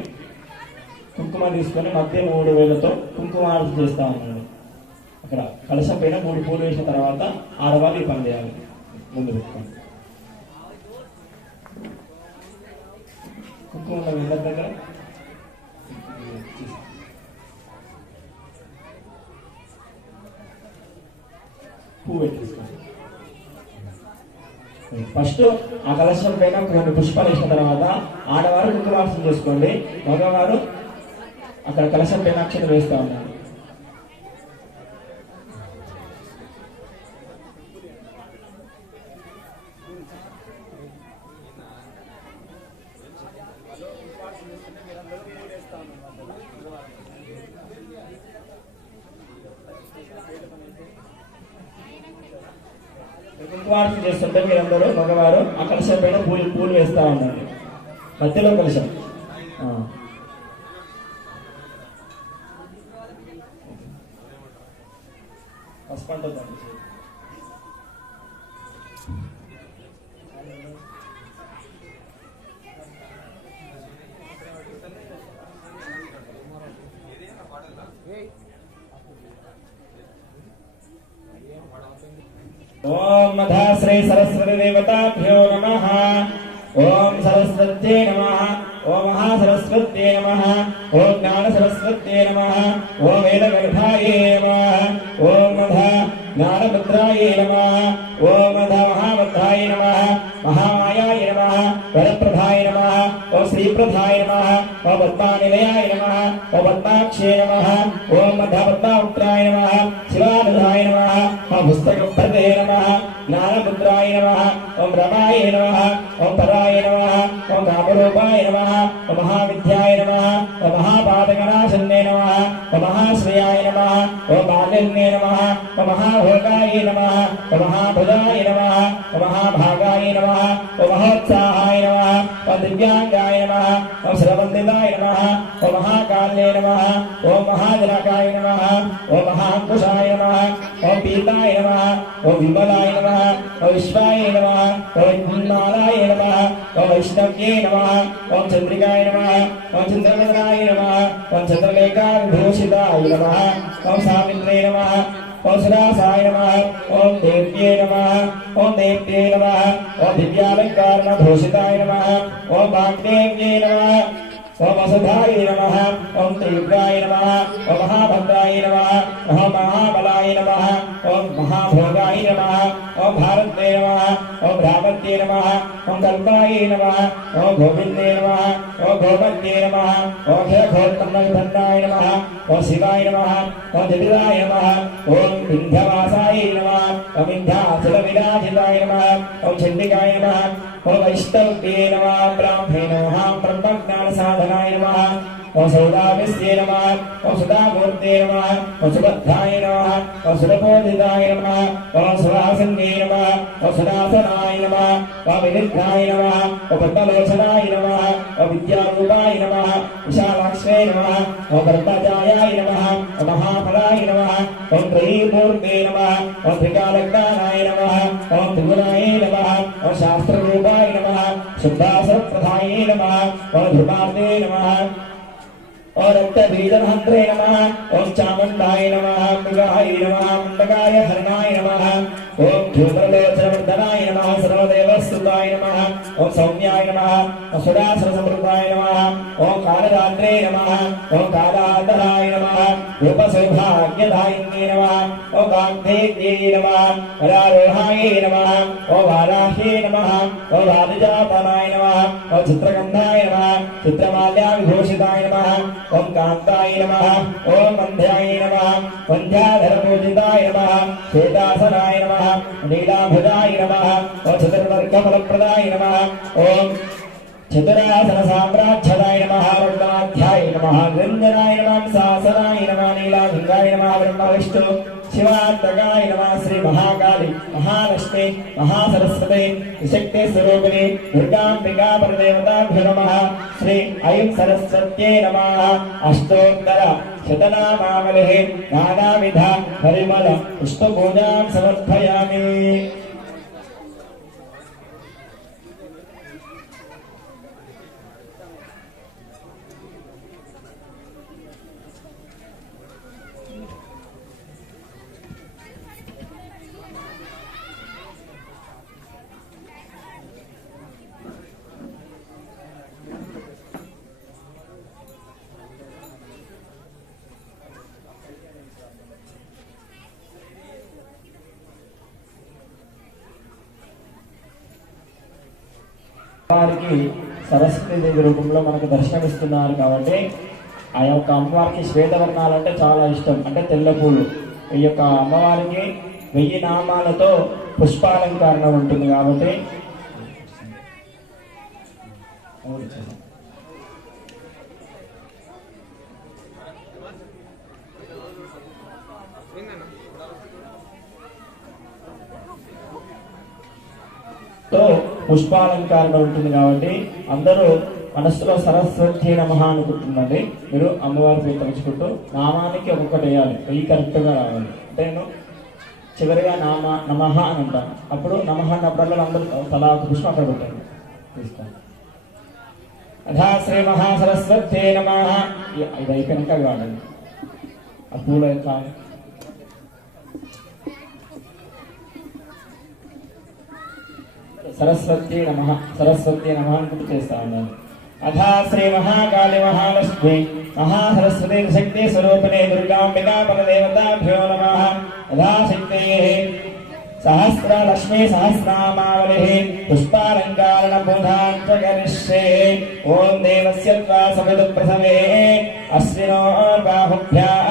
కుంకుమ తీసుకొని మధ్య 3 వేలతో కుంకుమార్చన చేస్తా ఉండండి. అక్కడ కలశం పైన 3 పూలు వేసిన తర్వాత ఆడవాళ్ళు ఈ పని చేయాలి. ముందు పెట్టుకోండి. కుంకుమ వెళ్ళ దగ్గర పువ్వు పెట్టేసుకోండి. ఫస్ట్ ఆ కలశం పైన కొన్ని పుష్పాలు వేసిన తర్వాత ఆడవారు కుంకుమార్చన చేసుకోండి. మగవారు అక్కడ కలశం పైన అక్షతలు వేస్తా ఉన్నారు. కుంకుమార్చన చేస్తుంటే మీరందరూ మగవారు ఆ కలశం పైన పూలు వేస్తా ఉండండి. మధ్యలో కలశం పసుపంట ఓం మధా శ్రీ సరస్వతి దేవతాభ్యో నమః. ఓం సరస్వత్యై నమః. ఓం మహాసరస్వత్యై నమః. ఓం జ్ఞాన సరస్వత్యై నమః. ఓం వేదగర్భాయే నమః. ఓం మధా జ్ఞానభద్రాయే నమః. ఓం మధా మహాభద్రాయ నమః. మహామాయాయ నమః. వరప్రదాయ నమః. ఓం శ్రీప్రదాయ నమః. ఓం పద్మానిలయాయ నమః. ఓం పద్మాక్షే నమః. ఓం మధా పద్మాపుత్రాయ నమః. శివానుధాయ నమః. ఓం పుస్తకప్రదే నమః. జ్ఞానపుత్రాయ నమః. ఓం రమాయ నమః. ఓం పరాయ నమః. ఓం కామరూపాయ నమః. ఓం మహావిద్యాయ నమః. ఓం మహాపాతకనాశన్నే నమః. ఓం మహాశ్రేయాయ నమః. ఓం బాల్యన్నే నమః. ఓం మహాభోగాయ నమః. ఓం మహాభుజాయ నమః. ఓం మహాభాగాయ నమః. ఓం మహోత్సాహాయ నమః. ఓం దివ్యాంగాయ నమః. ఓం శ్రవందితాయ నమః. ఓం మహాకాల్యే నమః. ఓం మహాజనకాయ నమః. ఓం మహాంకుశాయ నమః. ఓం పీతాయ నమః. ఓం విమలాయ నమః. ఓం విశ్వాయ నమః. ఓం ఉన్మాలాయ నమః. ఓం వైష్ణవ్యే నమః. ఓం చంద్రికాయ నమః. ఓం చంద్రమదనాయ నమః. ఓం చంద్రలేఖా విభూషితాయ నమః. ఓం సావిత్రే నమః. ఓం సురాసాయ నమః. ఓం దేవ్యే నమః. ఓం దేవ్యే నమః. ఓం దివ్యాలంకారణ భూషితాయ నమః. ఓం వాగ్దేవ్యే నమః. ఓం వసుధాయ నమః. ఓం త్రియుగాయ నమః. ఓం మహాభద్రాయ నమః. ఓం మహాబలాయ నమః. ఓం మహాభోగాయ నమః. ఓం భారతే నమః. ఓం భ్రామత్యే నమః. ఓం కల్పాయ నమః. ఓం గోవిందే నమః. ఓం గోపత్యే నమః. ఓం ఘోరకర్ణవిధన్నాయ నమః. ఓం శివాయ నమః. ఓం జటిలాయ నమః. ఓం వింధ్యవాసాయ నమః. ఓం వింధ్యాచల విరాజితాయ నమః. ఓం చండికాయ నమః. ఓం వైష్ణవ్యే నమః. బ్రాహ్మణే నమః. బ్రహ్మజ్ఞాన సాధనాయ నమః. ఓం సౌదామిస్యే నమః. ఓం సుధామూర్తే నమః. ఓం సుభద్రాయ నమః. ఓం సురపోజితాయ నమః. ఓం సురాసన్యే నమః. ఓం సునాసనాయ నమః. ఓం వినిర్ఘాయ నమః. ఓం పద్మలోచనాయ నమః. ఓం విద్యారూపాయ నమః. విశాలాక్షే నమః. ఓం పద్మజాయాయ నమః. ఓం మహాఫలాయ నమః. ఓం త్రయీమూర్తే నమః. ఓం త్రికాలజ్ఞానాయ నమః. ఓం త్రిగుణాయ నమః. ఓం శాస్త్రరూపాయ నమః. శుద్ధాసనప్రదాయ नमः ओम ध्रुवार्ते नमः और रक्तबीजहंत्रे नमः ओम चामुंडाय नमः मृगाय नमः मुंडकाय हरणाय नमः ओम धूम्रलोचनवर्धनाय नमः सर्वदेवस्तुताय नमः ओम सौम्याय नमः असुरासुरसमृद्धाय नमः ओम कालरात्रे नमः ओम कालाधराय नमः रूपसौभाग्यदायिन्ये नमः ओम कान्तेये नमः वरारोहाय नमः ओम वाराह्ये नमः ओम राजजापनाय नमः ओम चित्रगन्धाय नमः चित्रमाल्याविभूषिताय नमः ओम कांताय नमः ओम वंध्याय नमः वंध्याधरपूजिताय नमः श्वेतासनाय नमः नीलाभुजाय नमः ओम चतुर्वर्गफलप्रदाय नमः ओम चतुरासन साम्राज्यदाय नमः वर्णाध्याय नमः गृञ्जनाय नमः सासनाय नमः नीलाभृंगाय नमः ब्रह्मविष्णु शिवात्मकाय नमः श्री महाकाली महालक्ष्मी महासरस्वती शक्ति स्वरूपिणी दुर्गांबिका परदेवताभ्यो नमः श्री ऐं सरस्वत्यै नमः अष्टोत्तर शतनामावलिः नानाविध परिमल पुष्पपूजां समर्पयामि। వారికి సరస్వతి దేవి రూపంలో మనకు దర్శనమిస్తున్నారు కాబట్టి ఆ యొక్క అమ్మవారికి శ్వేతవర్ణాలు అంటే చాలా ఇష్టం, అంటే తెల్ల పూలు. ఈ యొక్క అమ్మవారికి 1000 నామాలతో పుష్పాలంకరణ ఉంటుంది కాబట్టి పుష్పాలంకరణ ఉంటుంది కాబట్టి అందరూ మనస్సులో సరస్వతి నమః అనుకుంటుందండి. మీరు అమ్మవారి పేరు తలుచుకుంటూ నామానికి ఒక్కొక్కటి వేయాలి, వెయ్యి కరెక్ట్గా రావాలి. అంటే నేను చివరిగా నమః అని అంటాను, అప్పుడు నమః అన్నప్పుడల్లా అందరూ తలా ఒక పుష్పం అక్కడ పెట్టండి, తీసుకోండి. అధా శ్రీ మహాసరస్వతే నమః. ఇది అయిపోయినాక అవి వాడండి ఆ పూల सरस्वती नमः అనుకుంటూ చేస్తా ఉన్నాను. अथा श्री महाकाली महालक्ष्मी महासरस्वती शक्ति स्वरूपिणे दुर्गांबिका परदेवताभ्यो नमः। अथा शक्तेः सहस्र लक्ष्मी सहस्रनामावलिः पुष्पालंकारण पूजां च करिष्ये। ओम देवस्य त्वा सवितुप्रसवे अश्विनोर्बाहुभ्यः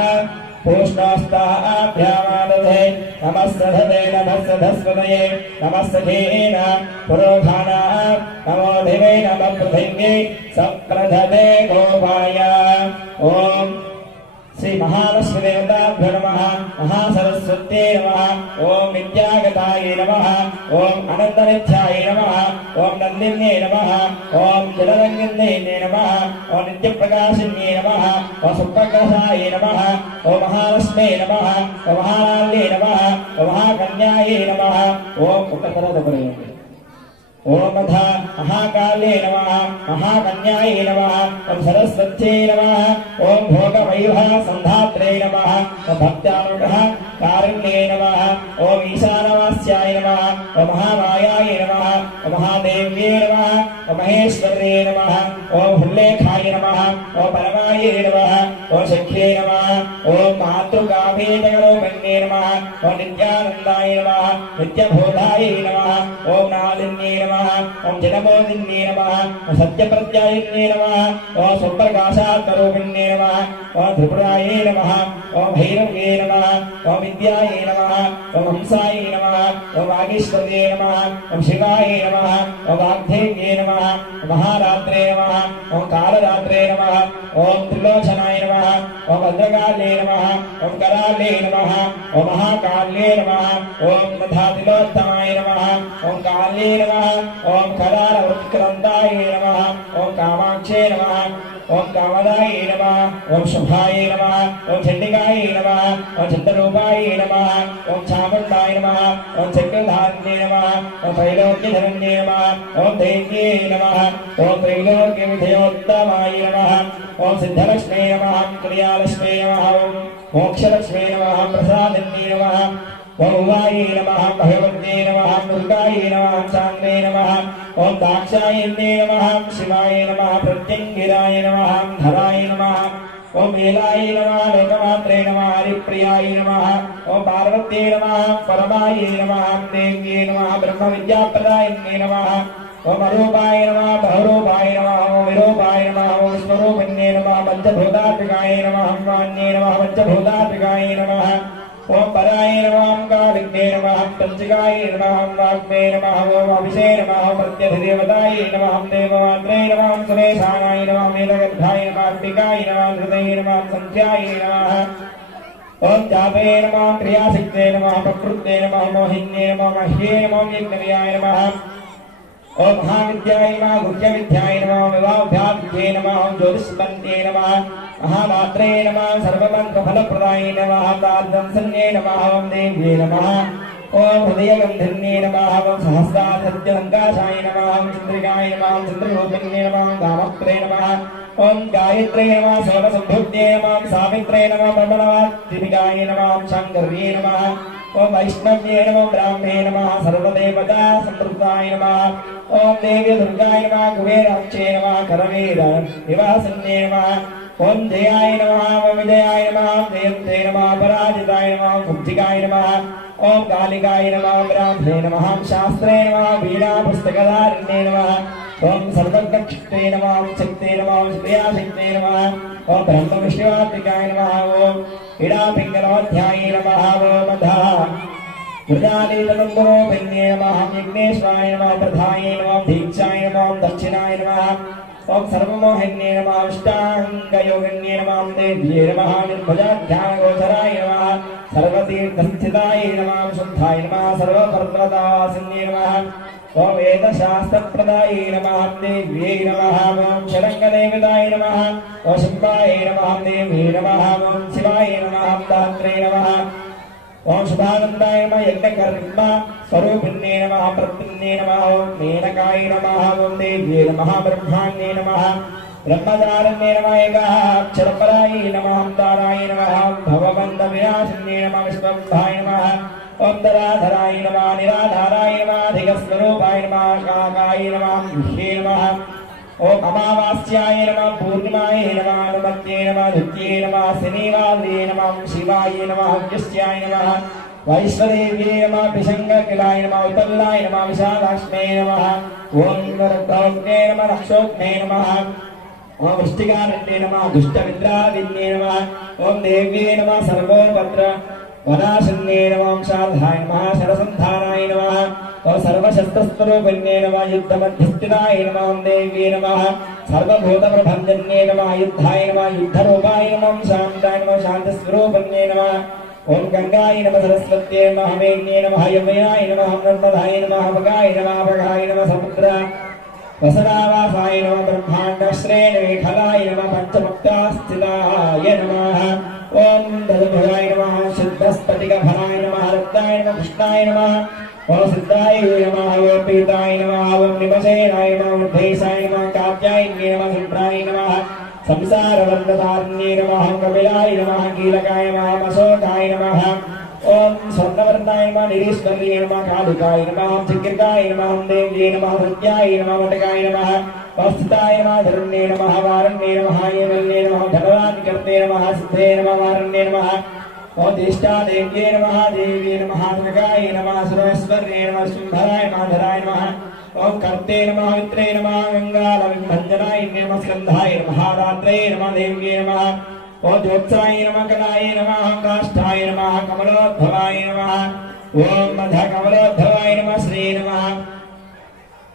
पूष्णोस्ताभ्यामादधे नमस्सधते नमस्सधस्वतये नमस्सखेन पुरोधाना नमो देवे नमः पृथिव्यै सप्रधते गोपाय। ओम श्री महालक्ष्मी देवताभ्यो नमः महासरस्वत्यै नमः। ओम विद्यागताय नमः। ओम अनन्तनित्याय नमः। ओम नन्दिन्ये नमः। ओम जलरङ्गिन्ये नमः। ओम नित्यप्रकाशिन्ये नमः। ओम सुप्रकाशाय नमः। ओम महालक्ष्मी नमः। ओम महालाल्ये नमः। ओम महाकन्याय नमः। ओम उत्तरतरदपरे ओम अथा महाकाले नमः महाकन्याय नमः। ओम सरस्वत्यै नमः। ओम भोगवैभव संधात्रे नमः। ओम भक्त्यानुग्रह कारुण्ये नमः। ओम ईशानवास्याय नमः। ओम महामायाय नमः। ओम महादेव्ये नमः। ओम महेश्वर्ये नमः। ओम हुल्लेखाय नमः। ओम परमाये नमः। ओम सख्ये नमः। ओम मातृकाभे जगरोमन्ये नमः। ओम नित्यानन्दाय नमः। नित्यभूताय नमः। ओम नालिन्ये नमः। ओम जनमोदिन्ये नमः। ओम सत्यप्रत्यायिन्ये नमः। ओम सुप्रकाशात्मरूपिण्ये नमः। ओम त्रिपुराये नमः। ओम भैरव्ये नमः। ओम विद्याये नमः। ओम हंसाय नमः। ओम वागीश्वर्ये नमः। ओम शिवाय नमः। ओम वाग्देव्ये नमः। ओम महारात्रे नमः। ओम कालरात्रे नमः। ओम त्रिलोचनाय नमः। ओम भद्रकाले नमः। ओम कराले नमः। ओम महाकाल्ये नमः। ओम दधातिलोत्तमाय नमः। ओम काले नमः। ओम करालवत्क्रन्दाय नमः। ओम कामाक्षे नमः। ओम कामदाय नमः। ओम शुभाय नमः। ओम चंडिकाय नमः। ओम चंद्ररूपाय नमः ओम चामुंडाय नमः ओम चक्रधारिणे नमः ओम त्रैलोक्यधरण्ये नमः ओम देव्ये नमः ओम त्रैलोक्यविधयोत्तमाय नमः ओम सिद्धलक्ष्मे नमः क्रियालक्ष्मे नमः ओम मोक्षलक्ष्मे नमः प्रसादिन्ये नमः ओम उमाये नमः भगवत्ये नमः दुर्गाय नमः चान्द्रे नमः ओम दाक्षायन्ये नमः शिवाय नमः प्रत्यङ्गिराय नमः धराय नमः ओम वेलाय नमः लोकमात्रे नमः हरिप्रियाय नमः ओम पार्वत्ये नमः परमाय नमः देव्ये नमः ब्रह्मविद्याप्रदायिन्ये नमः ओम अरूपाय नमः बहुरूपाय नमः ओम विरूपाय नमः ओम स्वरूपिण्ये नमः पंचभूतात्मिकाय नमः मान्ये नमः पंचभूतात्मिकाय नमः ओम पराय नमः कालिन्ये नमः पंचकाय नमः वाग्मे नमः ओम अभिषे नमः प्रत्यधिदेवताय नमः देवमात्रे नमः सुरेशानाय नमः मेलगर्भाय नमः अंबिकाय नमः हृदये नमः संख्याय नमः ओम जापे नमः क्रियासिद्धे नमः प्रकृते नमः मोहिन्ये नमः मह्ये नमः यज्ञविद्याय नमः ओम महाविद्याय नमः गुह्यविद्याय नमः विवाहाभ्याविद्ये नमः ओम ज्योतिष्पन्ते नमः महामात्रे नमः सर्वमन्त्रफलप्रदाय नमः तार्दंसन्ये नमः ओम देव्ये नमः ओम हृदयगन्धिन्ये नमः ओम सहस्रार्धद्यलङ्काशाय नमः ओम चन्द्रिकाय नमः ओम चन्द्ररूपिण्ये नमः ओम कामत्रे नमः ओम गायत्रे नमः सर्वसम्भुत्ये नमः ओम सावित्रे नमः ब्रह्मणवादिकाय नमः ओम शङ्कर्ये नमः ओम वैष्णव्ये नमः ब्राह्मे नमः सर्वदेवता संवृताय नमः ओम देवी दुर्गाय नमः कुबेराक्षे नमः करवीर निवासिन्ये नमः ओम जयाय नमः ओम विजयाय नमः ओम जयन्ते नमः पराजिताय नमः ओम कुब्जिकाय नमः ओम कालिकाय नमः ओम ब्राह्मणे नमः ओम शास्त्रे नमः वीणा पुस्तकधारिणे नमः ओम सर्वज्ञक्षते नमः ओम शक्ते नमः ओम श्रेयाशक्ते नमः ओम ब्रह्म विष्णुवात्मिकाय नमः ओम इडापिङ्गलोऽध्याये नमः ओम अधः वृदालीतनन्दरोपिण्ये नमः यज्ञेश्वराय नमः प्रधाये नमः दीक्षाय नमः दक्षिणाय नमः ओम सर्वमोहिन्ये नमः अष्टाङ्गयोगिन्ये नमः देव्ये नमः निर्भजाध्यानगोचराय नमः सर्वतीर्थस्थिताय नमः शुद्धाय नमः सर्वपर्वतवासिन्ये नमः ओम वेदशास्त्रप्रदाय नमः देव्ये नमः ओम शरङ्गदेवताय नमः ओम शुम्भाय नमः देव्ये नमः ओम शिवाय नमः दात्रे नमः ओम शुभानन्दाय नमः यज्ञकर्म स्वरूपिण्ये नमः प्रत्यन्ये नमः ओम मेनकाय नमः ओम देव्ये नमः ब्रह्माण्ये नमः ब्रह्मचारण्ये नमः एकाक्षरपराय नमः ताराय नमः भवबन्धविनाशिन्ये नमः विश्वम्भाय नमः ओम दराधराय नमः निराधाराय नमः अधिकस्वरूपाय नमः काकाय नमः गुह्ये नमः ओम अमावास्याय नमः पूर्णिमाय नमः अनुमत्ये नमः धुत्ये नमः शनिवासरे नमः शिवाय नमः अगस्त्याय नमः वैश्वदेव्ये नमः पिशङ्गकिलाय नमः उत्तल्लाय नमः विशालाक्ष्मे नमः ओम नरद्रोग्ने नमः रक्षोग्ने नमः ओम वृष्टिकारण्ये नमः दुष्टमित्रादिन्ये नमः ओम देव्ये नमः सर्वोपद्र वनाशन्ये नमः शारदाय नमः शरसन्धानाय नमः ओम सर्वशस्त्रस्वरूपिण्ये नमः युद्धमध्यस्थिताय नमः देव्ये नमः सर्वभूतप्रभञ्जन्ये नमः युद्धाय नमः युद्धरूपाय नमः शान्ताय नमः शान्तस्वरूपिण्ये नमः ओम गंगाय नमः सरस्वत्यै नमः वेण्ये नमः यमुनाय नमः नर्मदाय नमः भगाय नमः भगाय नमः समुद्र वसनावासाय नमः ब्रह्माण्डश्रेण विठलाय नमः पंचमुक्तास्थिताय नमः ओम दधभगाय नमः सिद्धस्फटिकफलाय नमः रक्ताय नमः कृष्णाय नमः ओम सिद्धाय नमः ओम पीताय नमः ओम निमसेनाय नमः उद्धेशाय नमः कात्यायन्ये नमः शुभ्राय नमः संसारवर्णधारिण्ये नमः कपिलाय नमः कीलकाय नमः अशोकाय नमः ओम स्वर्णवर्णाय नमः निरीश्वर्ये नमः कालिकाय नमः चिकिर्काय नमः देव्ये नमः हृत्याय नमः वटकाय नमः वस्थिताय नमः धरण्ये नमः वारण्ये नमः येवल्ये नमः धनवादिकर्ते नमः सिद्धे नमः वारण्ये नमः ओम ज्येष्ठा देव्ये नमः देव्ये नमः दुर्गाय नमः सुरेश्वर्ये नमः शुम्भराय नमः धराय नमः ओम कर्ते नमः मित्रे नमः गंगालविभञ्जनाय नमः स्कन्धाय नमः रात्रे नमः देव्ये नमः ओम ज्योत्साय नमः कलाय नमः काष्ठाय नमः कमलोद्भवाय नमः ओम मधकमलोद्भवाय नमः श्री नमः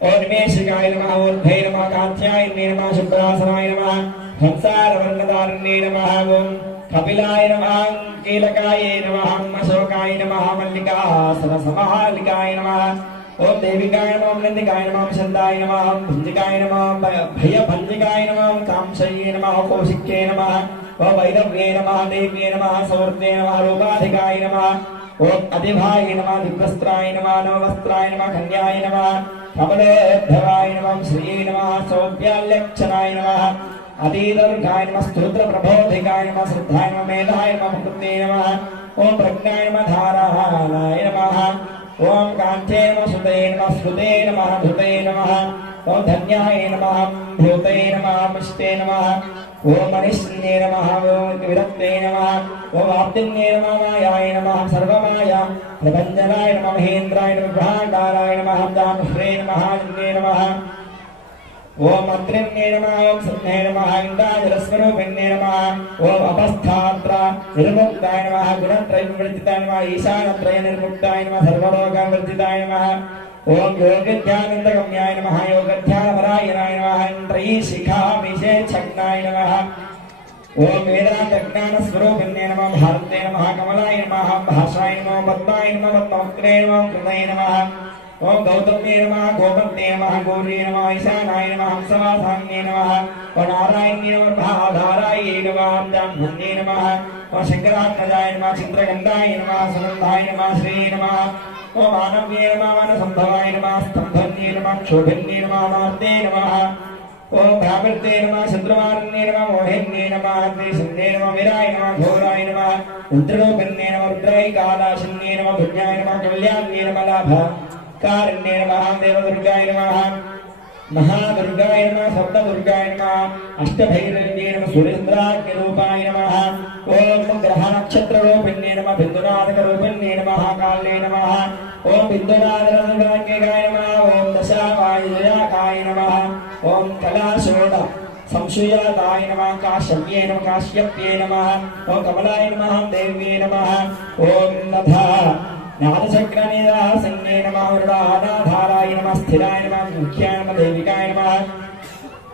ओम निमेषिकाय नमः ऊर्ध्वे नमः कात्यायने नमः शुभ्रासनाय नमः हंसारवर्णधारिणे नमः ओम कपिलाय नमः कीलकाय नमः अशोकाय नमः मल्लिकासनसमालिकाय नमः ओम देविकाय नमः नंदिकाय नमः छन्दाय नमः भुञ्जिकाय नमः भयभञ्जिकाय नमः कांशये नमः कौशिक्ये नमः ओम वैरव्ये नमः देव्ये नमः सौर्ये नमः रूपाधिकाय नमः ओम अधिभाय नमः दिव्यस्त्राय नमः नववस्त्राय नमः कन्याय नमः कमलेद्धवाय नमः श्रीये नमः सौभ्याल्यक्षणाय नमः अतीतर्गाय नमः स्तोत्रप्रबोधिकाय नमः श्रद्धाय नमः मेधाय नमः मुक्ते नमः ओम प्रज्ञाय नमः धाराय नमः ओम कांचे नमः सुते नमः श्रुते नमः धुते नमः ओम धन्याय नमः भूते नमः मिष्टे नमः ओम मनिष्ये नमः ओम विरक्ते नमः ओम आप्तिन्ये नमः मायाय नमः सर्वमाया प्रपञ्चनाय नमः महेन्द्राय नमः ब्रह्माण्डाय नमः दानश्रे नमः जिन्ने नमः ओम मंत्रिण्ये नमः ओम सन्ने नमः इंद्राजलस्वरूपिण्ये नमः ओम अपस्थात्र निर्मुक्ताय नमः गुणत्रयविवर्जिताय नमः ईशानत्रय निर्मुक्ताय नमः सर्वलोकविवर्जिताय नमः ओम योगध्यानन्दगम्याय नमः योगध्यानपरायणाय नमः त्रयीशिखाभिषेचग्नाय नमः ओम वेदान्तज्ञानस्वरूपिण्ये नमः भारते नमः कमलाय नमः भाषाय नमः पद्माय नमः पद्मवक्त्रे नमः कृतये नमः ओम गौतम्ये नमः गोपन्ते नमः गौर्ये नमः ईशानाय नमः हंसवासान्ये नमः ओम नारायण्ये नमः भाधाराय नमः ब्रह्मण्ये नमः ओम शंकरात्मजाय नमः चित्रगन्धाय नमः सुगन्धाय नमः श्री नमः ओम मानव्ये नमः मानसंभवाय नमः स्तंभन्ये नमः क्षोभन्ये नमः मार्ते नमः ओम भ्रामृते नमः शत्रुवारण्ये नमः मोहिन्ये नमः द्वेषन्ये नमः वीराय नमः घोराय नमः रुद्रलोकन्ये नमः रुद्राय कालाशिन्ये नमः भुज्ञाय नमः कल्याण्ये नमः लाभ कारण्ये नमः देवदुर्गाय नमः महादुर्गाय नमः सप्तदुर्गाय नमः अष्टभैरव्ये नमः सूर्येन्द्राग्निरूपाय नमः ओम ग्रहनक्षत्ररूपिण्ये नमः बिन्दुनाथकरूपिण्ये नमः काल्ये नमः ओम बिन्दुनाथराज्ञाय नमः ओम दशावायुजयाकाय नमः ओम कलाशोड संशयाताय नमः काश्यप्ये नमः काश्यप्ये नमः ओम कमलाय नमः देव्ये नमः ओम नधा नादचक्रनिदासन्ये नमः वरुणाधाराय नमः स्थिराय नमः मुख्याय नमः देविकाय नमः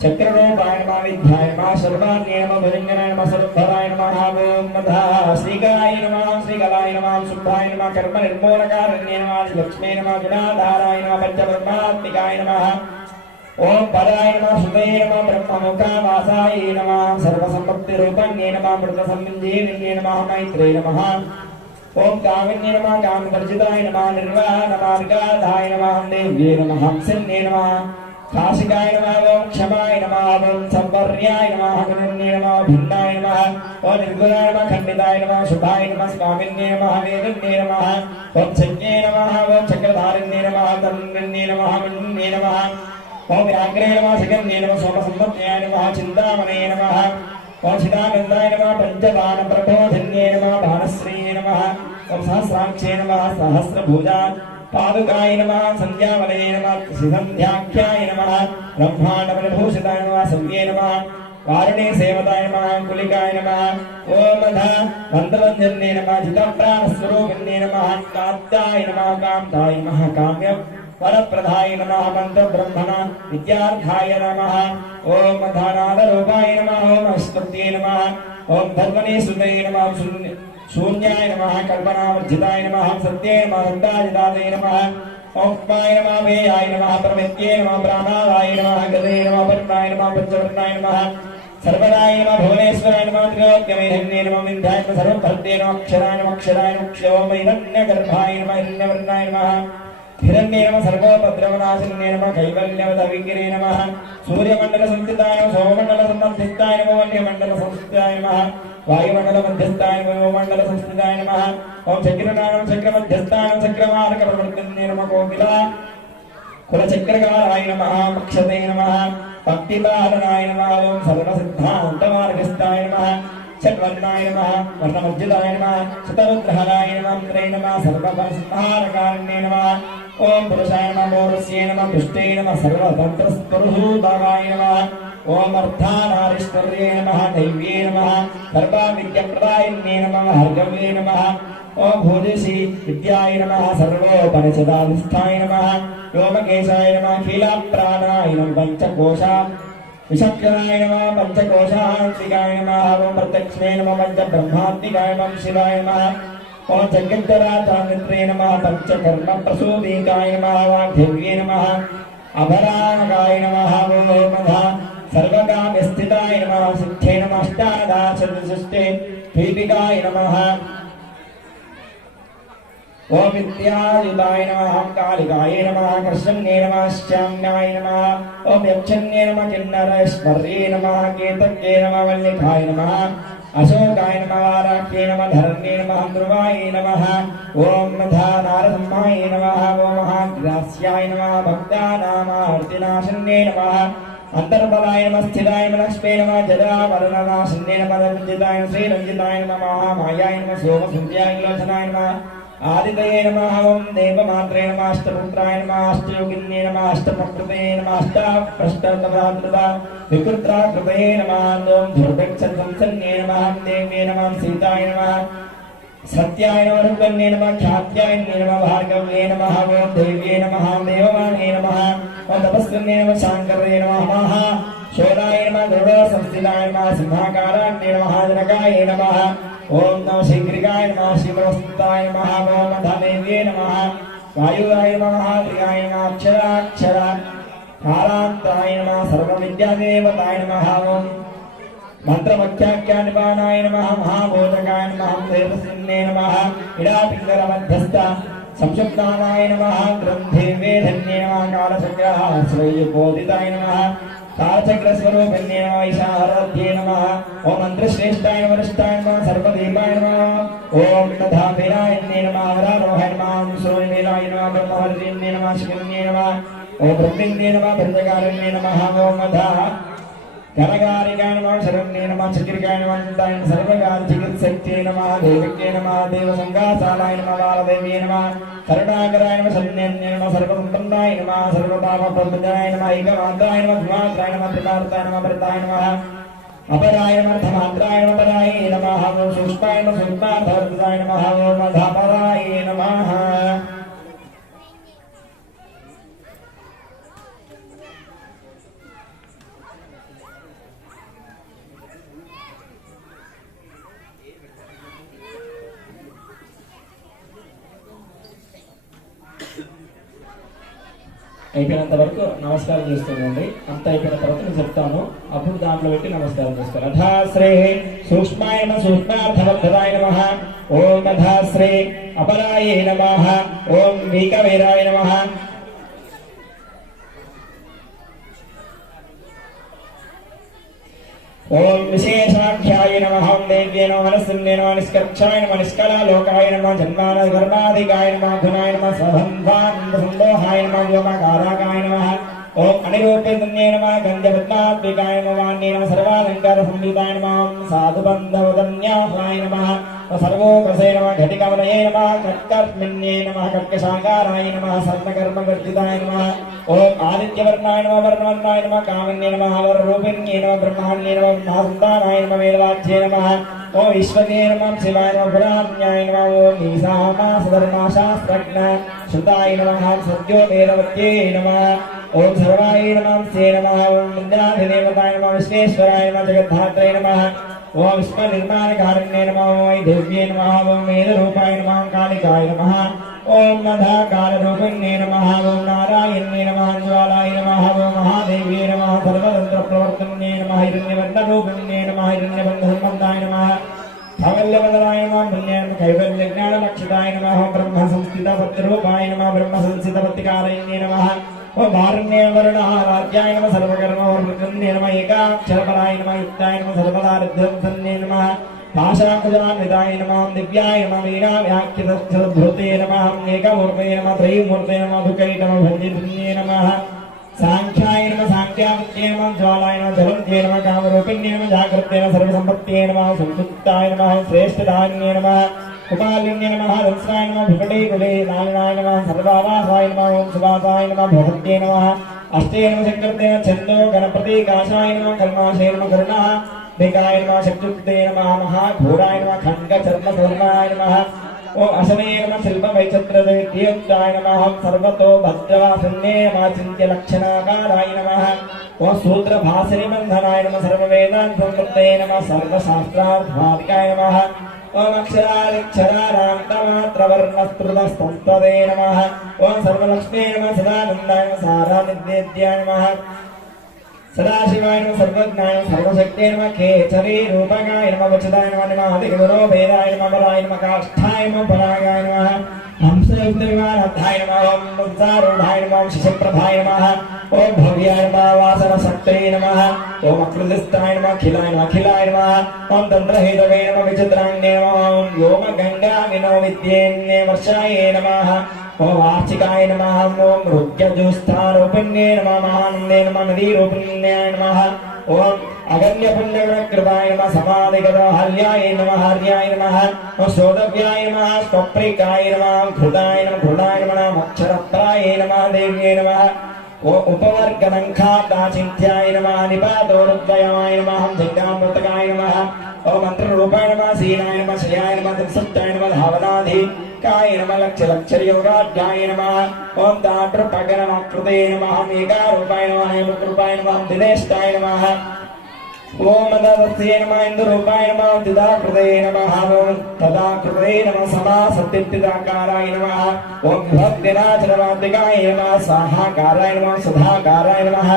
चक्ररूपाय नमः विद्याय नमः सर्वाण्ये नमः भुजङ्गनाय नमः सर्वधराय नमः ओम नमः श्रीकराय नमः श्रीकलाय नमः शुद्धाय नमः कर्म निर्मूलकारण्ये नमः लक्ष्मी नमः गुणाधाराय नमः पंचब्रह्मात्मिकाय नमः ओम पराय नमः सुते नमः ब्रह्ममुखावासाय नमः सर्वसम्पत्तिरूपण्ये नमः मृतसंजीविन्ये नमः मैत्रे नमः ओम कामिन्ये नमः कामवर्जिताय नमः निर्वाणमार्गाधाय नमः देव्ये नमः हंसिन्ये नमः काशिकाय नमः ओम क्षमाय नमः ओम संवर्याय नमः गुणन्ये नमः भिन्नाय नमः ओम निर्गुणाय नमः खण्डिताय नमः शुभाय नमः स्वामिन्ये नमः वेदन्ये नमः ओम सज्ञे नमः ओम चक्रधारिण्ये नमः तन्वन्ये नमः मन्ये नमः ओम व्याघ्रे नमः शगन्ये नमः सोमसंपत्न्याय नमः चिन्तामणे नमः ओम चिदानन्दाय नमः पंचबाणप्रबोधिन्ये नमः भानश्रीये नमः ओम सहस्राक्षे नमः सहस्रभुजा पादुकाय नमः संध्यावले नमः सिद्धंध्याख्याय नमः ब्रह्माण्डबलभूषिताय नमः सव्ये नमः वारुणे सेवताय नमः कुलिकाय नमः ओम धा मंत्रवंजन्ये नमः जितप्राणस्वरूपिण्ये नमः कात्याय नमः कामदाय नमः काम्य वरप्रदाय नमः मंत्रब्रह्मण विद्यार्थाय नमः ओम धानादरूपाय नमः ओम स्तुत्ये नमः ओम धर्मणे सुतये नमः शून्याय नमः कल्पनावर्जिताय नमः सत्ये नमः रक्ताजिताय नमः ओंकाय नमः वेयाय नमः प्रमित्ये नमः प्राणाय नमः गदे नमः परमाय नमः पंचवर्णाय नमः सर्वदाय नमः भुवनेश्वराय नमः त्रिलोक्यमेधन्ये नमः विन्ध्याय नमः सर्वभर्ते नमः अक्षराय नमः क्षोम हिरण्यगर्भाय नमः हिरण्यवर्णाय नमः हिरण्ये नमः सर्वोपद्रवनाशिन्ये नमः कैवल्यवदविगिरे नमः सूर्यमण्डलसंस्थिताय नमः सोममण्डलसंस्थिताय नमः वन्यमण्डलसंस्थिताय नमः वायुमण्डलमध्यस्थाय नमः वायुमण्डलसंस्थिताय नमः ओम चक्रनारायण चक्रमध्यस्थाय नमः चक्रमार्गप्रवर्तन्ये नमः कोकिला कुलचक्रकाराय नमः पक्षते नमः भक्तिपालनाय नमः ओम सर्वसिद्धान्तमार्गस्थाय नमः षड्वर्णाय नमः वर्णमज्जिताय नमः शतरुद्रहराय नमः त्रय नमः सर्वफलसंहारकारिण्ये नमः ओम पुरुषाय नमः पौरुषे नमः दुष्टे नमः सर्वतन्त्रस्वरूपाय नमः ओम अर्थानारीश्वर्ये नमः दैव्ये नमः सर्वविद्याप्रदायिन्ये नमः हर्गव्ये नमः ओम भूजिषि विद्याय नमः सर्वोपनिषदाधिष्ठाय नमः व्योमकेशाय नमः कीलाप्राणाय नमः पंचकोशा विषक्राय नमः पंचकोशात्मिकाय नमः ओम प्रत्यक्षे नमः पंचब्रह्मात्मिकाय नमः शिवाय नमः ओम जगद्धराचार्यत्रे नमः पंचकर्मप्रसूदिकाय नमः वाग्देव्ये नमः अभराणकाय नमः ओम सर्वकाम्यस्थिताय नमः सिद्धे नमः अष्टानदाचतुष्टे दीपिकाय नमः ओम विद्यायुताय नमः कालिकाय नमः कृष्णन्ये नमः श्याम्याय नमः ओम यक्षन्ये नमः किन्नरेश्वर्ये नमः केतक्ये नमः वल्लिकाय नमः अशोकाय नमः वाराक्ये नमः धरण्ये नमः ध्रुवाय नमः ओम नारदम्माय नमः ओम महाग्रास्याय नमः भक्तानामावर्तिनाशन्ये नमः अंतर्बलाय नमः स्थिताय नमः लक्ष्मे नमः जरावरणनाशन्ये नमः रञ्जिताय श्रीरञ्जिताय नमः महामायाय नमः सोमसुन्द्याय लोचनाय नमः आदितये नमः ओम देवमात्रे नमः अष्टपुत्राय नमः अष्टयोगिन्ये नमः अष्टप्रकृते नमः अष्टाष्टभ्रातृता विकृत्राकृतये नमः ओम धूर्भक्षसंसन्ये नमः देव्ये नमः सीताय नमः सत्याय नमः रुक्मण्ये नमः ख्यात्याय नमः भार्गव्ये नमः ओम देव्ये नमः देववाणे नमः ओम तपस्विन्ये नमः शांकरे नमः शोराय नमः गरुडसंस्थिताय नमः सिंहाकाराय नमः जनकाय नमः ओम नमः शीघ्रिकाय नमः शिवस्ताय नमः ओम धनेव्ये नमः वायुराय नमः त्रियाय नमः अक्षराक्षर कालांताय नमः सर्वविद्यादेवताय नमः ओम मंत्रमख्याख्यानिपानाय नमः महाबोधकाय नमः देवसिन्ने नमः इडापिंगलमध्यस्थ संशुक्तानाय नमः ग्रन्थेव्ये धन्ये नमः कालचक्रः श्रेयोदिताय नमः कालचक्रस्वरूपिण्ये नमः ईशाराध्ये नमः ओम मंत्रश्रेष्ठाय नमः वरिष्ठाय नमः सर्वदेवाय नमः ओम तथाभिरायन्ये नमः वरारोहाय नमः सोनिमेलाय नमः ब्रह्मवर्जिन्ये नमः शिवन्ये नमः ओम ब्रह्मिन्ये नमः भद्रकारिण्ये नमः ओम मधा घनकारिकाय नमः शरण्ये नमः चक्रिकाय नमः चिन्ताय नमः सर्वकालचिकित्सक्त्यै नमः देवक्ये नमः देवसंगासालाय नमः बालदेव्ये नमः करुणाकराय नमः शरण्ये नमः सर्वसम्पन्नाय नमः सर्वतापप्रदाय नमः एकमात्राय नमः द्विमात्राय नमः त्रिमात्राय नमः परिताय नमः अपराय नमः धमात्राय नमः पराय नमः ओम सूक्ष्माय नमः सूक्ष्मार्थवर्धिताय नमः ओम मधापराय नमः అయిపోయినంత వరకు నమస్కారం చేస్తుండండి. అంత అయిపోయిన తర్వాత నేను చెప్తాను, అప్పుడు దాంట్లో పెట్టి నమస్కారం చేసుకోవాలి. అథాశ్రే సూక్ష్మాయ నమః సూక్ష్మార్థవర్ధనాయ నమః ఓం అథాశ్రే అపరాయ నమః ఓం వీకవీరాయ నమః ओम विशेषाख्याय नमः ओम देव्ये नमः मनस्सन्ये नमः निष्कर्षाय नमः निष्कलालोकाय नमः जन्मान गर्भाधिकाय नमः गुणाय नमः सभन्वान्दसन्दोहाय नमः व्योमकाराकाय नमः ओम अनिरूप्यन्ये नमः गन्धपद्मात्मिकाय नमः वाण्ये नमः सर्वालङ्कारसंयुताय नमः साधुबन्धवदन्यासाय नमः सर्वोपसे नमः घटिकवलये नमः कट्कर्मिण्ये नमः कट्कशाकाराय नमः सर्वकर्मवर्जिताय नमः ओम आदित्यवर्णाय नमः वर्णवर्णाय नमः कामन्ये नमः वररूपिण्ये नमः ब्रह्माण्ये नमः महासन्तानाय नमः वेदवाच्ये नमः ओम ईश्वरे नमः शिवाय नमः पुराण्याय नमः ओम ईशामासधर्मशास्त्रज्ञ श्रुताय नमः सत्यो वेदवत्ये नमः ओम सर्वाय नमः से नमः ओम इंद्राधिदेवताय नमः विश्वेश्वराय नमः जगद्धात्रे नमः ओम विश्वनिर्माणकारिण्ये नमः ओम देव्ये नमः ओम वेदरूपाय नमः कालिकाय नमः ओम मधाकालरूपिण्ये नमः ओम नारायण्ये नमः ज्वालाय नमः ओम महादेव्ये नमः सर्वतन्त्रप्रवर्तन्ये नमः हिरण्यवर्णरूपिण्ये नमः हिरण्यबन्धसम्बन्धाय नमः कावल्यवदनाय नमः पुण्यं कैवल्यज्ञानलक्षिताय नमः ब्रह्मसंस्थितपतिरूपाय नमः ब्रह्मसंस्थितपतिकालयन्ये नमः ओम भारण्यवर्णहाराध्याय नमः सर्वकर्मवर्णन्ये नमः एकाक्षरपराय नमः युक्ताय नमः सर्वदारिद्र्यंसन्ये नमः पाशाकुजान्विताय नमः दिव्याय नमः वीणाव्याख्यतच्छरद्भृते नमः एकमूर्ते नमः त्रयीमूर्ते नमः दुःखैतमभञ्जितन्ये नमः सांख्याय नमः सांख्यामुख्ये नमः ज्वालाय नमः जलन्त्ये नमः कामरूपिण्ये नमः जागृते नमः सर्वसम्पत्त्ये नमः संसुप्ताय नमः श्रेष्ठधान्ये नमः कुपालिन्ये नमः हंसाय नमः विकटे नारायणाय नमः सर्वावासाय नमः ओम सुवासाय नमः भगवत्ये नमः अष्टे नमः शङ्करते नमः छन्दो गणपति काशाय नमः कल्माशे नमः करुणः दिगाय नमः शक्तियुक्ते नमः महाघोराय नमः खड्गचर्मसर्वाय नमः ओम असने नमः शिल्पवैचित्रदेव्युक्ताय नमः सर्वतो भद्रवासन्ये नमः चिन्त्यलक्षणाकाराय नमः ओम सूत्रभासिनिबन्धनाय नमः सर्ववेदान्तसंवृत्तये नमः सर्वशास्त्रार्थवादिकाय नमः ओम अक्षराक्षरारान्तमात्रवर्णस्फुटस्तंतदे नमः ओम सर्वलक्ष्मे नमः सदानन्दाय नमः सारानिध्येत्याय नमः सदाशिवाय नमः सर्वज्ञाय नमः सर्वशक्ते नमः केचरी रूपकाय नमः वचदाय नमः अधिगुरो वेदाय नमः वराय नमः काष्ठाय नमः परागाय नमः हंसयुक्तविमानाय नमः ओम मुद्रारूढाय नमः ओम शिशप्रभाय नमः ओम भव्याय नमः वासनशक्ते नमः ओम अकृतिस्थाय नमः अखिलाय नमः ओम तंत्रहेतवे नमः विचित्राण्ये नमः ओम व्योमगंगामिनो विद्येन्ये वर्षाय नमः ओम वार्चिकाय नमः ओम रुद्रजुस्थारूपिण्ये नमः महानन्दे नमः नदीरूपिण्याय नमः ओम अगण्य पुण्यकृपाय नमः समाधिगतहल्याय नमः हर्याय नमः ओम सोदव्याय नमः स्वप्रिकाय नमः घृताय नमः मक्षरप्राय नमः देव्यै नमः ओम उपवर्गनङ्खादाचिन्त्याय नमः निपातोरुद्वयाय नमः जङ्गामृतकाय नमः ओम मंत्ररूपाय नमः सीनाय नमः श्रियाय नमः दिक्सुप्ताय नमः धावनाधिकाय नमः लक्ष्ययोगाढ्याय नमः ओम दातृपकरणकृते नमः मेघारूपाय नमः हेमकृपाय नमः दिनेष्टाय नमः ओम मदवत्से नमः इंदुरूपाय नमः दिदाकृते नमः ओम तदाकृते नमः समासत्तिदाकाराय नमः ओम भक्तिराचरवादिकाय नमः स्वाहाकाराय नमः सुधाकाराय नमः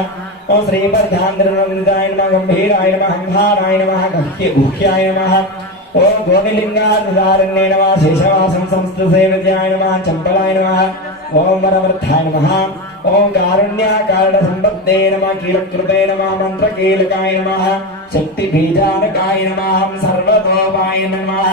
ओम श्रीपद्धान्द्रनन्दाय नमः गंभीराय नमः हंहाराय नमः गुह्याय नमः ओम गोविलिंगाधारण्ये नमः शेषवासं संस्तुसेवित्याय नमः चंपलाय नमः ओम वरवर्धाय नमः ओम कारुण्याकारण संपत्ते नमः कीलकृते नमः मंत्रकीलकाय नमः शक्तिबीजानकाय नमः सर्वतोपाय नमः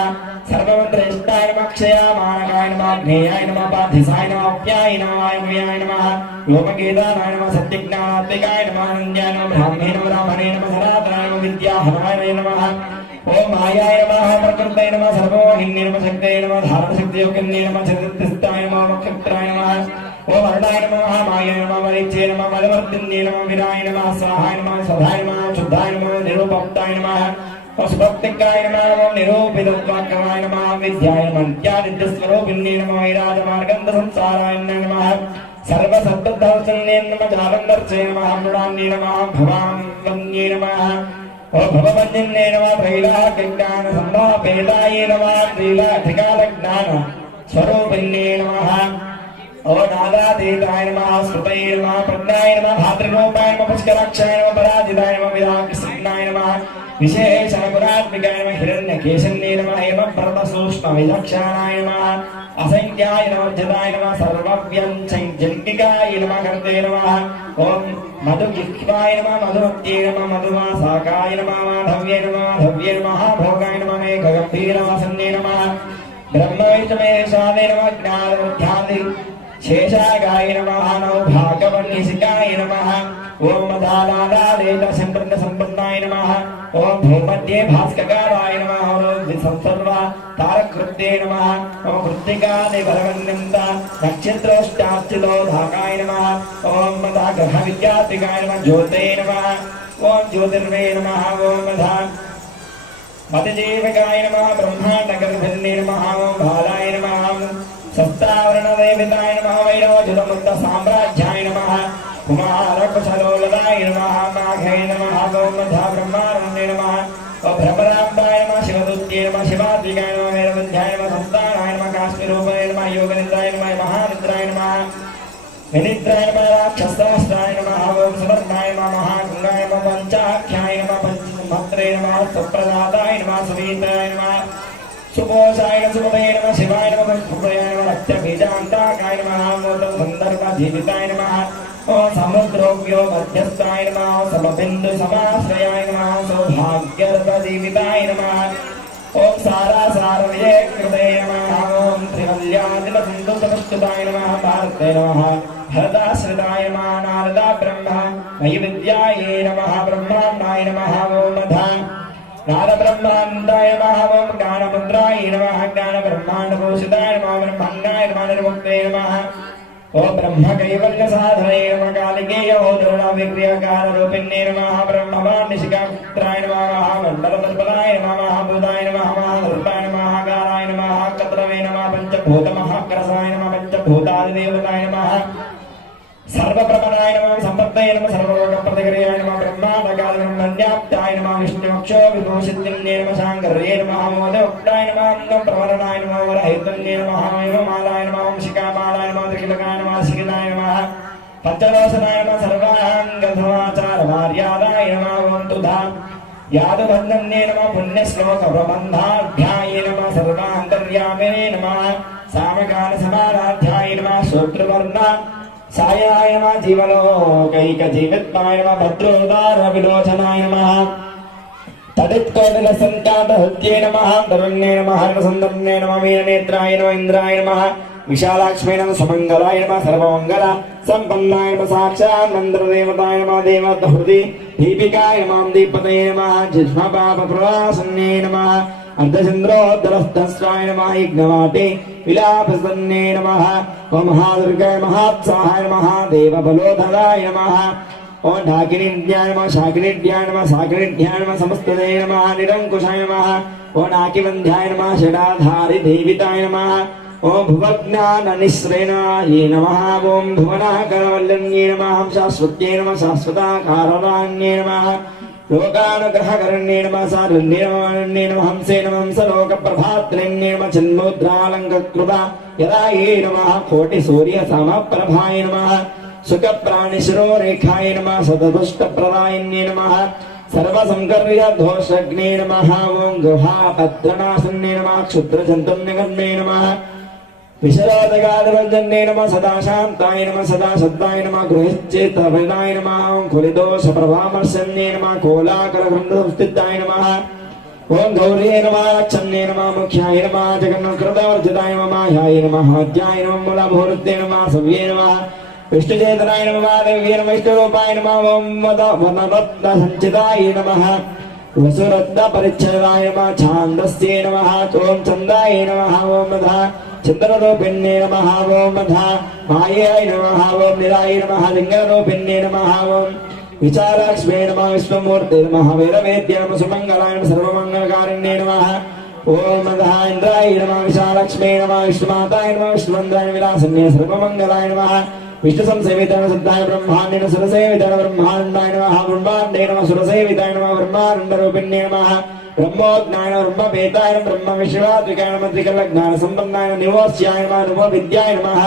सर्वमंत्रेष्टाय नमः क्षयामानकाय नमः ज्ञेयाय नमः पाधिसाय नमः अप्याय नमः वायुमयाय नमः लोमकेदानाय नमः सत्यज्ञानात्मिकाय नमः अनन्याय नमः ब्राह्मणे नमः रामणे नमः सनातनाय नमः विद्याहराय नमः ओम मायाय नमः प्रकृते नमः सर्वोहिन्ये नमः शक्ते नमः धारणशक्तियोगिन्ये नमः जगत्स्थिताय नमः नक्षत्राय नमः ओम अरुणाय नमः मायाय नमः मरीचे नमः मलवर्तिन्ये नमः विराय नमः स्वाहाय नमः स्वधाय नमः शुद्धाय नमः निरूपक्ताय नमः ओम सुभक्तिकाय नमः ओम निरूपितत्वाकराय नमः विद्याय नमः नित्यादित्यस्वरूपिन्ये नमः वैराजमार्गन्धसंसाराय नमः सर्वसद्बद्धवचन्ये नमः जालन्धर्चे नमः मृडान्ये नमः भवान्वन्ये नमः ओम भववन्ये नमः त्रैलाक्यज्ञान संभापेदाय नमः त्रैलाधिकालज्ञान स्वरूपिण्ये नमः ओम नादातीताय नमः श्रुतये नमः प्रज्ञाय नमः भातृरूपाय नमः पुष्कराक्षाय नमः पराजिताय नमः विरागकृष्णाय नमः विशेषणगुणात्मिकाय नमः हिरण्यकेशन्ये नमः हेमप्रतसूक्ष्मविलक्षणाय नमः असंख्याय नमः जताय नमः सर्वव्यञ्जनिकाय नमः कर्ते नमः ओम मधुजिह्वाय नमः मधुमत्ये नमः मधुमासाकाय नमः माधव्ये नमः भोगाय नमः मेघगम्भीरवासन्ये नमः ब्रह्मविष्णुमेशादे नमः ज्ञानवृद्ध्यादि शेषागाय नमः नवभागवन्निशिकाय नमः ओम मदानादादेतसंपन्नसंपन्नाय नमः ओम भूमध्ये भास्कराय नमः ओम विसंसर्वा तारकृत्ये नमः ओम कृत्तिकादिभरवन्यन्त नक्षत्रोष्टाच्युतोधाकाय नमः ओम मदाग्रहविद्यात्मिकाय नमः ज्योते नमः ओम ज्योतिर्वे नमः ओम मदजीवकाय नमः ब्रह्माण्डगर्भिन्ये नमः ओम बालाय नमः सत्तावरणदेवताय नमः वैरोजुलमुक्तसाम्राज्याय नमः कुमारकुशलोलदाय नमः माघे नमः ओम ब्रह्मारण्ये नमः ओम भ्रमराम्बाय नमः शिवदूत्ये नमः शिवात्मिकाय नमः वेदवन्ध्याय नमः संस्थानाय नमः काश्मीरूपाय नमः योगनिद्राय नमः महानिद्राय नमः विनिद्राय नमः राक्षसहस्राय नमः ओम सुवर्णाय नमः महागंगाय नमः पंचाख्याय नमः पंचमत्रे नमः सुप्रदाताय नमः सुवीताय नमः सुपोषाय नमः सुपदये नमः शिवाय नमः सुप्रयाय नमः रक्तबीजान्ताकाय नमः मोदं सन्दर्भजीविताय नमः ओम समुद्रोव्यो मध्यस्थाय नमः समबिन्दु समाश्रयाय नमः सौभाग्यरतजीविताय नमः ओम सारासारविजयकृते नमः ओम त्रिवल्यादिलसिन्धुसंस्तुताय नमः भारते नमः भरताश्रिताय नमः नारदा ब्रह्म वैविद्याये नमः ब्रह्माण्डाय नमः ओम नादब्रह्माण्डाय नमः ओम ज्ञानमुद्राय नमः ज्ञानब्रह्माण्डभूषिताय नमः ब्रह्माण्डाय नमः निर्मुक्ते नमः ओम ब्रह्म कैवल्य साधने नमः कालिकेयोधुरविक्रियकार रूपिण्ये नमः ब्रह्मवान्निशिकात्राय नमः महामण्डलपद्मनाय नमः महाभूताय नमः महारूपाय नमः महाकाराय नमः कत्रवे नमः पंचभूतमहाकरसाय नमः पंचभूतादिदेवताय नमः सर्वप्रभनाय नमः संपत्तये नमः सर्वलोकप्रतिक्रियाय नमः ब्रह्माण्डकालब्रह्मण्याप्ताय नमः विष्णुमक्षो विभूषितन्ये नमः शाङ्कर्ये नमः मोदोक्ताय नमः अंगप्रवरणाय नमः वरहितन्ये नमः हेममालाय नमः शिखामालाय नमः त्रिकिलकाय नमः शिखिताय नमः पंचलोचनाय नमः सर्वाङ्ग समाचार मर्यादाय नमः ओम तुधा यादवन्दन्ये नमः पुण्यश्लोक प्रबन्धाढ्याय नमः सर्वान्तर्यामिने नमः सामगान समाराध्याय नमः श्रोत्रवर्ण सायाय नमः जीवलोकैक जीवित्वाय नमः भद्रोदार विलोचनाय नमः तदित्कोटिल संख्यात हृत्ये नमः तरुण्ये नमः हर्षसन्दन्ये नमः वीरनेत्राय नमः इंद्राय नमः विशालाक्ष्मे नमः समंगलाय नमः सर्वमंगल संपन्नाय नमः साक्षात् मंत्रदेवताय नमः देवहृदि दीपिकाय नमः दीपतये नमः जिह्वापापप्रवासन्ये नमः अर्धचन्द्रोद्धरस्तस्राय नमः यज्ञवाटे विलापसन्ये नमः ओम महादुर्गाय महात्साहाय नमः देवबलोधराय नमः ओम ढाकिनीध्याय नमः शाकिनीध्याय नमः साकिनीध्याय नमः समस्तदे नमः निरंकुशाय नमः ओम नाकिवन्ध्याय नमः षडाधारि देविताय नमः ओम भुवज्ञाननिःश्रेणाय नमः ओम भुवनाकरवल्लन्ये नमः शाश्वत्ये नमः शाश्वताकारणान्ये नमः लोकानुग्रहकरण्ये नमः सारण्ये नमः हंसे नमः हंसलोकप्रभात्रिण्ये नमः जन्मोद्रालङ्कृता यदायै नमः कोटिसूर्यसमप्रभाय नमः सुखप्राणिशिरोरेखाय नमः सतदुष्टप्रदायिन्ये नमः सर्वसंकर्यदोषज्ञे नमः ओं गुहापत्रनाशन्ये नमः क्षुद्रजन्तुन्यकर्णे नमः विशरोदगादवन्दन्ये नमः सदा शान्ताय नमः सदा सद्दाय नमः गृहश्चेतभयदाय नमः ओं कुलिदोषप्रभामर्शन्ये नमः कोलाकलगन्धसंस्थिताय नमः ओं गौर्ये नमः लक्षण्ये नमः मुख्याय नमः जगन्नाथकृतवर्जिताय नमः मायाय नमः आद्याय नमः मूलभूरुत्ते नमः सव्ये नमः विष्णुचेतनाय नमः देव्ये नमः विष्णुरूपाय नमः ओम वनरत्नसञ्चिताय नमः वसुरत्नपरिच्छेदाय नमः छान्दस्ये नमः ओम चन्दाय नमः ओम मधा चन्द्ररूपिण्ये नमः ओम मधा मायाय नमः ओम निराय नमः लिङ्गरूपिण्ये नमः ओम विचाराक्ष्मे नमः विश्वमूर्ते नमः वैरवेद्य नमः सुमङ्गलाय नमः सर्वमङ्गलकारिण्ये नमः ओम मधा इन्द्राय नमः विशालाक्ष्मे नमः विष्णुमाताय नमः विष्णुवन्द्राय विलासन्ये सर्वमङ्गलाय नमः विष्णु संसेविताय सिद्धाय ब्रह्माण्डेन सुरसेविताय ब्रह्माण्डाय नमः ब्रह्माण्डे नमः सुरसेविताय नमः ब्रह्माण्डरूपिण्ये नमः ब्रह्मोज्ञाय नमः ब्रह्मवेदाय नमः ब्रह्मविश्वात्मिकाय नमः त्रिकलज्ञानसम्पन्नाय नमः निवोत्स्याय नमः नमोविद्याय नमः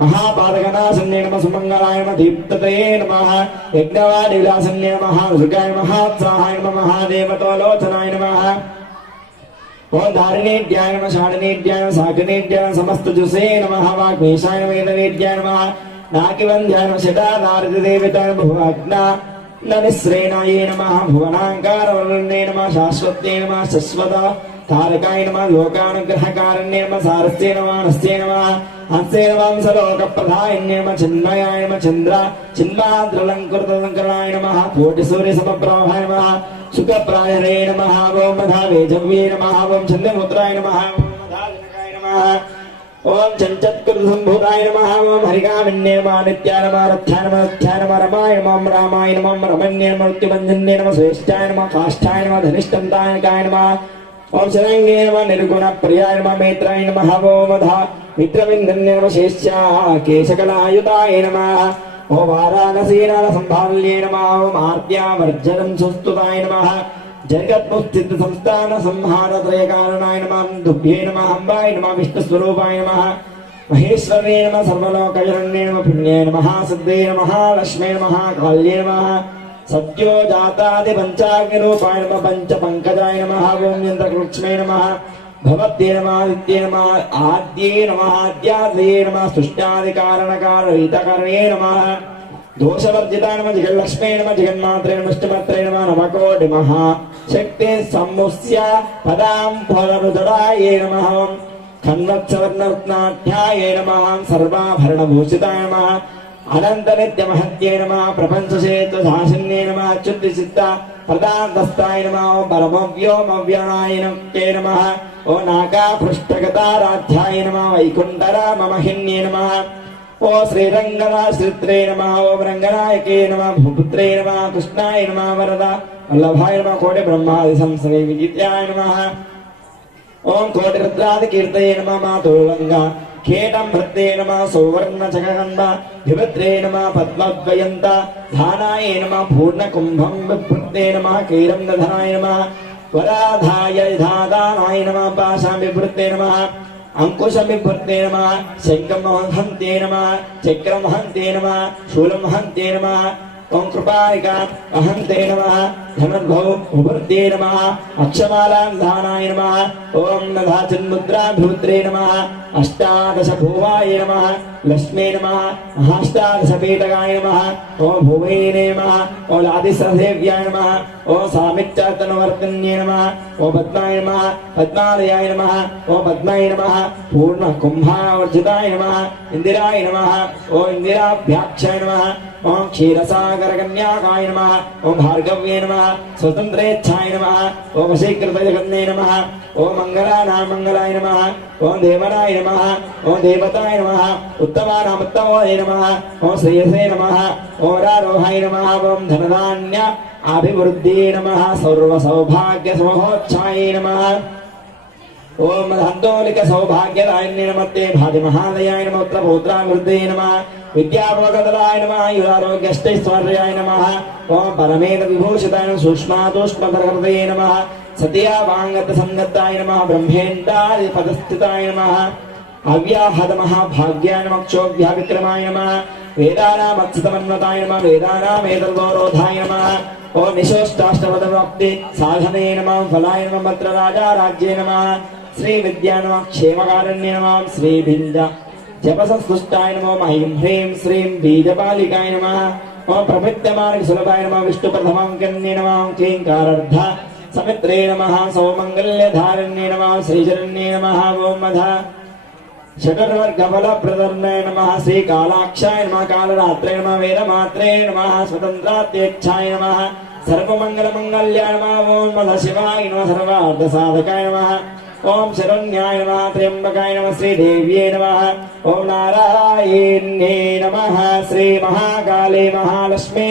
महापादकनासन्ये नमः सुमङ्गलाय नमः दीप्ततये नमः यज्ञवादिविलासन्ये नमः दुर्गाय महात्साहाय नमः महादेवतोलोचनाय नमः ओम धारिणीध्याय नमः शालिनीध्याय नमः साकिनीध्याय नमः समस्तजुषे नमः वाग्मीशाय नमः वेदवेद्याय नमः नाकिवन्ध्याय नमः षडाधारिदेवताय नमः भुवज्ञाननिःश्रेणाय नमः भुवनाङ्कारवर्णने नमः शाश्वत्ये नमः शश्वत तारकाय नमः लोकानुग्रहकारिण्ये नमः सारस्ये नमः नस्ये नमः हंसे नमः हंसलोकप्रदायिन्ये नमः चिन्मयाय नमः चन्द्र चिन्माद्रलङ्कृतशङ्कराय नमः कोटिसूर्यसमप्रभाय नमः सुखप्रायणे नमः ओम मधा वेजव्ये नमः ओम चन्द्रमुद्राय नमः ओम मधाजनकाय नमः ओम चञ्चत्कृतसम्भूताय नमः ओम हरिकामिन्ये नमः नित्याय नमः रथ्याय नमः रथ्याय नमः रमाय नमः रामाय नमः रमण्ये नमः मृत्युभञ्जन्ये नमः श्रेष्ठाय नमः काष्ठाय नमः धनिष्ठन्तायकाय नमः ओम शरण्ये नमः निर्गुणप्रियाय नमः मेत्राय नमः ओम मधा मित्रविन्दन्ये नमः शेष्या केशकलायुताय नमः ओम वाराणसीनाथसम्भाव्ये नमः ओम आर्त्यावर्जनं सुस्तुताय नमः जगत्पुस्थितसंस्थानसंहारत्रयकारणाय नमः तुभ्ये नमः अम्बाय नमः विष्णुस्वरूपाय नमः महेश्वर्ये नमः सर्वलोकजनन्ये नमः पुण्ये नमः सिद्धे नमः लक्ष्मे नमः काल्ये नमः सत्यो जातादिपञ्चाग्निरूपाय नमः पञ्चपङ्कजाय नमः ओम यन्त्रकृक्ष्मे नमः भवत्ये नमः नित्ये नमः आद्ये नमः आद्यादये नमः सृष्टादिकारणकारहितकरणे नमः दोषवर्जिताय नमः जगल्लक्ष्मे नमः जगन्मात्रे नमः इष्टमात्रे नमः नवकोटि महाशक्ते सम्मुस्य पदां फलरुदराय नमः खन्वत्सवर्णरत्नाढ्याय नमः सर्वाभरणभूषिताय नमः अनन्तनित्यमहत्ये नमः प्रपञ्चशेत्वधाशिन्ये नमः अच्युतचित्ता प्रदान्तस्ताय नमः परमव्योमव्यनायनक्ते नमः ओ नागापृष्ठगताराध्याय नमः वैकुण्ठराममहिन्ये नमः ओ श्रीरङ्गनाश्रित्रे नमः ओम रङ्गनायके नमः भूपुत्रे नमः कृष्णाय नमः वरदा वल्लभाय नमः कोटिब्रह्मादिसंसवे विजित्याय नमः ओम कोटिरुद्रादिकीर्तये नमः मातुलङ्गा खेटं भृत्ते नमः सौवर्णचकगन्ध धिवत्रे नमः पद्मद्वयन्त धानाय नमः पूर्णकुम्भं विभृत्ते नमः कैरन्दधनाय नमः वराधाय धादानाय नमः पाशां विभृत्ते नमः अंकुशं विभृत्ते नमः शङ्खं हन्ते नमः चक्रं हन्ते नमः शूलं हन्ते नमः ओम कृपायिका अहंते नमः धनद्भौ उभर्ते नमः अक्षमालां धानाय नमः ओम नधाचिन्मुद्राभिमुद्रे नमः अष्टादश भुवाय नमः लक्ष्मी नमः अष्टादश पेटकाय नमः ओम भुवैने नमः ओम आदिसदेव्याय नमः ओम सामिच्चातनवर्तन्ये नमः ओम पद्माय नमः पद्मालयाय नमः ओम पद्माय नमः पूर्ण कुंभावर्जिताय नमः इंदिराय नमः ओम इंदिराभ्याक्षाय नमः ओम क्षीरसागरकन्याकाय नमः ओम भार्गव्ये नमः स्वतंत्रेच्छाय नमः ओम वशीकृतजगन्ने नमः ओम मंगलानां मंगलाय नमः ओम देवनाय नमः ओम देवताय नमः उत्तमानामुत्तमाय नमः ओम श्रेयसे नमः ओम रारोहाय नमः ओम धनधान्य अभिवृद्धि नमः सर्वसौभाग्यसमहोच्छाय नमः ओम धन्तोलिक सौभाग्यदायिने नमस्ते भाति महालयाय नमः उत्तरपौत्रामृते नमः विद्याभोगदलाय नमः युवारोग्यष्टैश्वर्याय नमः ओम परमेद विभूषिताय नमः सूक्ष्मातूक्ष्मधरहृदये नमः सत्या वांगत संगताय नमः ब्रह्मेन्द्रादि पदस्थिताय नमः अव्याहत महाभाग्याय नमः क्षोभ्याविक्रमाय नमः वेदानाम् अच्युतमन्वताय नमः वेदानामेतद्वरोधाय नमः ओम निशोष्टाष्टपदप्राप्ति साधने नमः फलाय नमः मत्र राजा राज्ये नमः श्री विद्या नमः क्षेमकारण्ये नमः श्री भिंज जपसंस्तुष्टाय नमः ह्रीं ह्रीं श्रीं बीजपालिकाय नमः ओम प्रभृत्यमार्ग सुलभाय नमः विष्णुप्रथमाङ्कन्ये नमः क्लींकारर्ध समित्रे नमः सौमङ्गल्यधारण्ये नमः श्रीशरण्ये नमः ओम मध षटवर्गफलप्रदर्णे नमः श्रीकालाक्षाय नमः कालरात्रे नमः वेदमात्रे नमः स्वतन्त्रात्यक्षाय नमः सर्वमङ्गलमङ्गल्याय नमः ओम मद शिवाय नमः सर्वार्थसाधकाय नमः ओम शरण्याय नमः त्र्यंबकाय नमः श्रीदेव्ये नमः ओम नारायण्ये नमः श्री महाकाले महालक्ष्मी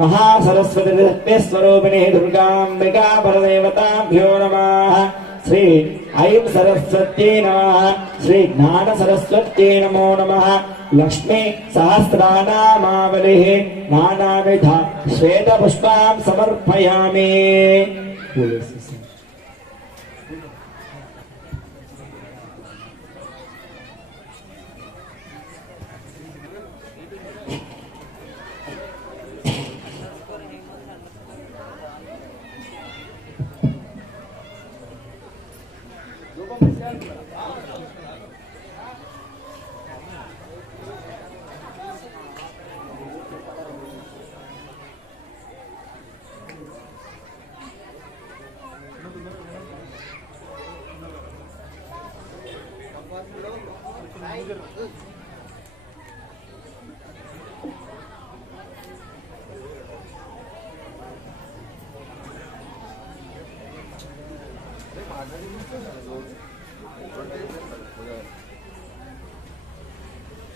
महासरस्वती शक्तिस्वरूपिणी दुर्गाम्बिका परदेवताभ्यो नमः श्री ऐं सरस्वत्यै नमः श्री ज्ञान सरस्वत्यै नमो नमः लक्ष्मी सहस्रनामावलिः नानाविध श्वेतपुष्पां समर्पयामि।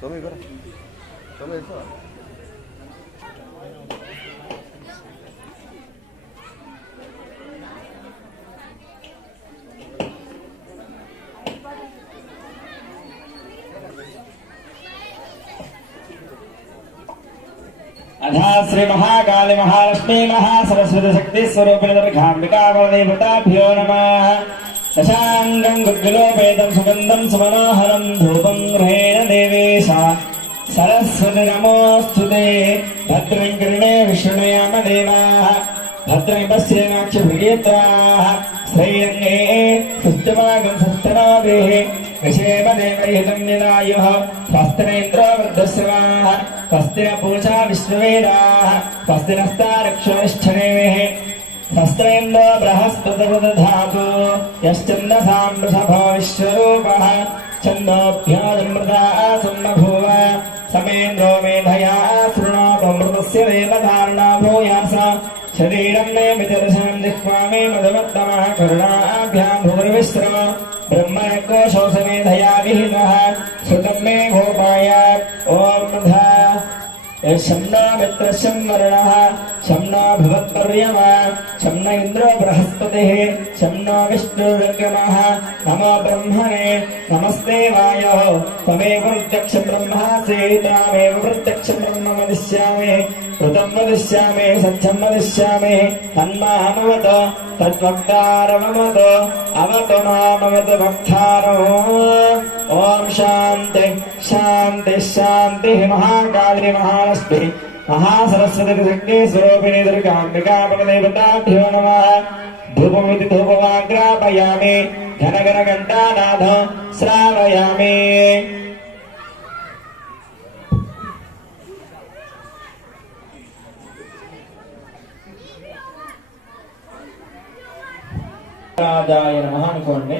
Tome agora. Tome aí, só. अधा श्री महाकाली महालक्ष्मी महासरस्वती शक्ति स्वरूपिणी दुर्गाम्बिका परदेवताभ्यो नमः। दशांगं गुग्गुलोपेतं सुगन्धं सुमनोहरं धूपं गृहेण देवेशा सरस्वती नमोऽस्तुते। भद्रं कर्णे विष्णुयाम देवाः भद्रं पश्येमाक्षभिर्यत्राः श्रेयङ्गे सुष्ठुभागं सस्तनाभिः विषेम देवैहितं निरायुः स्वस्तिनेन्द्रो वृद्धश्रवाः स्वस्ति न पूषा विश्ववेदाः स्वस्ति नस्तारक्षरिष्ठनेमिः स्वस्तिनेन्द्रो बृहस्पतिर्दधातु यश्चन्दसां वृषभो विश्वरूपः छन्दोभ्योऽमृता सम्बभूव समेन्द्रो मेधया शृणोतु मृतस्य देवधारणा भूयास शरीरं मे विदर्शनं जिह्वा मे मधुमत्तमः करुणाभ्यां भूर्विश्रम ब्रह्मकोशो समेधया विहितः श्रुतं मे गोपायात् ॐ मधा शम्ना मित्रशं वरुणः शम्ना भवत्पर्यमा शम्न इन्द्रो बृहस्पतिः शम्नो विष्णुर्विक्रमः नमो ब्रह्मणे नमस्ते वायोः त्वमेव प्रत्यक्षं ब्रह्मासि तामेव प्रत्यक्षं ब्रह्म वदिष्यामि कृतं वदिष्यामि सत्यं वदिष्यामि तन्मामवत तद्वक्तारमवत अवतु मामवत भक्तारो। ॐ शान्ति शान्ति शान्तिः। महाकाली महालक्ष्मी महासरस्वती शक्ति स्वरूपिणी दुर्गाम्बिका परदेवताभ्यो नमः धूपमिति धूपमाग्रापयामि घनघन घण्टानाद श्रावयामि राजाय नमः అనుకోండి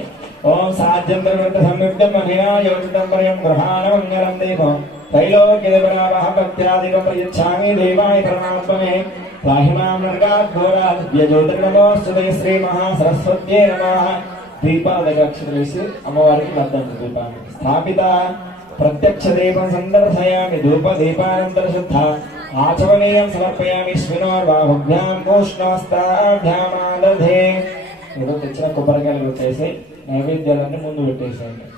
ఓం సాధ్యంతర్గత సంయుక్తం అధినా యోజితం పర్యం గ్రహాణ మంగళం దేవం त्रैलोक्यदेवरावः भक्त्यादिकं प्रयच्छामि देवाय परमात्मने पाहिमां नरकात् घोरात् ज्योतिर्नमोऽस्तुते श्री महासरस्वत्यै नमः दीपादकक्षरेषु अమ్మవారికి లబ్ధం దీపాన్ని స్థాపిత ప్రత్యక్ష దీపం సందర్శయామి ధూప దీపానంతర శుద్ధ ఆచమనీయం సమర్పయామి స్వినోర్బాహుభ్యాం ఉష్ణవస్త్రాభ్యాం ఆదధే ఏదో తెచ్చిన కొబ్బరికాయలు పెట్టేసి నైవేద్యాలన్నీ ముందు పెట్టేసేయండి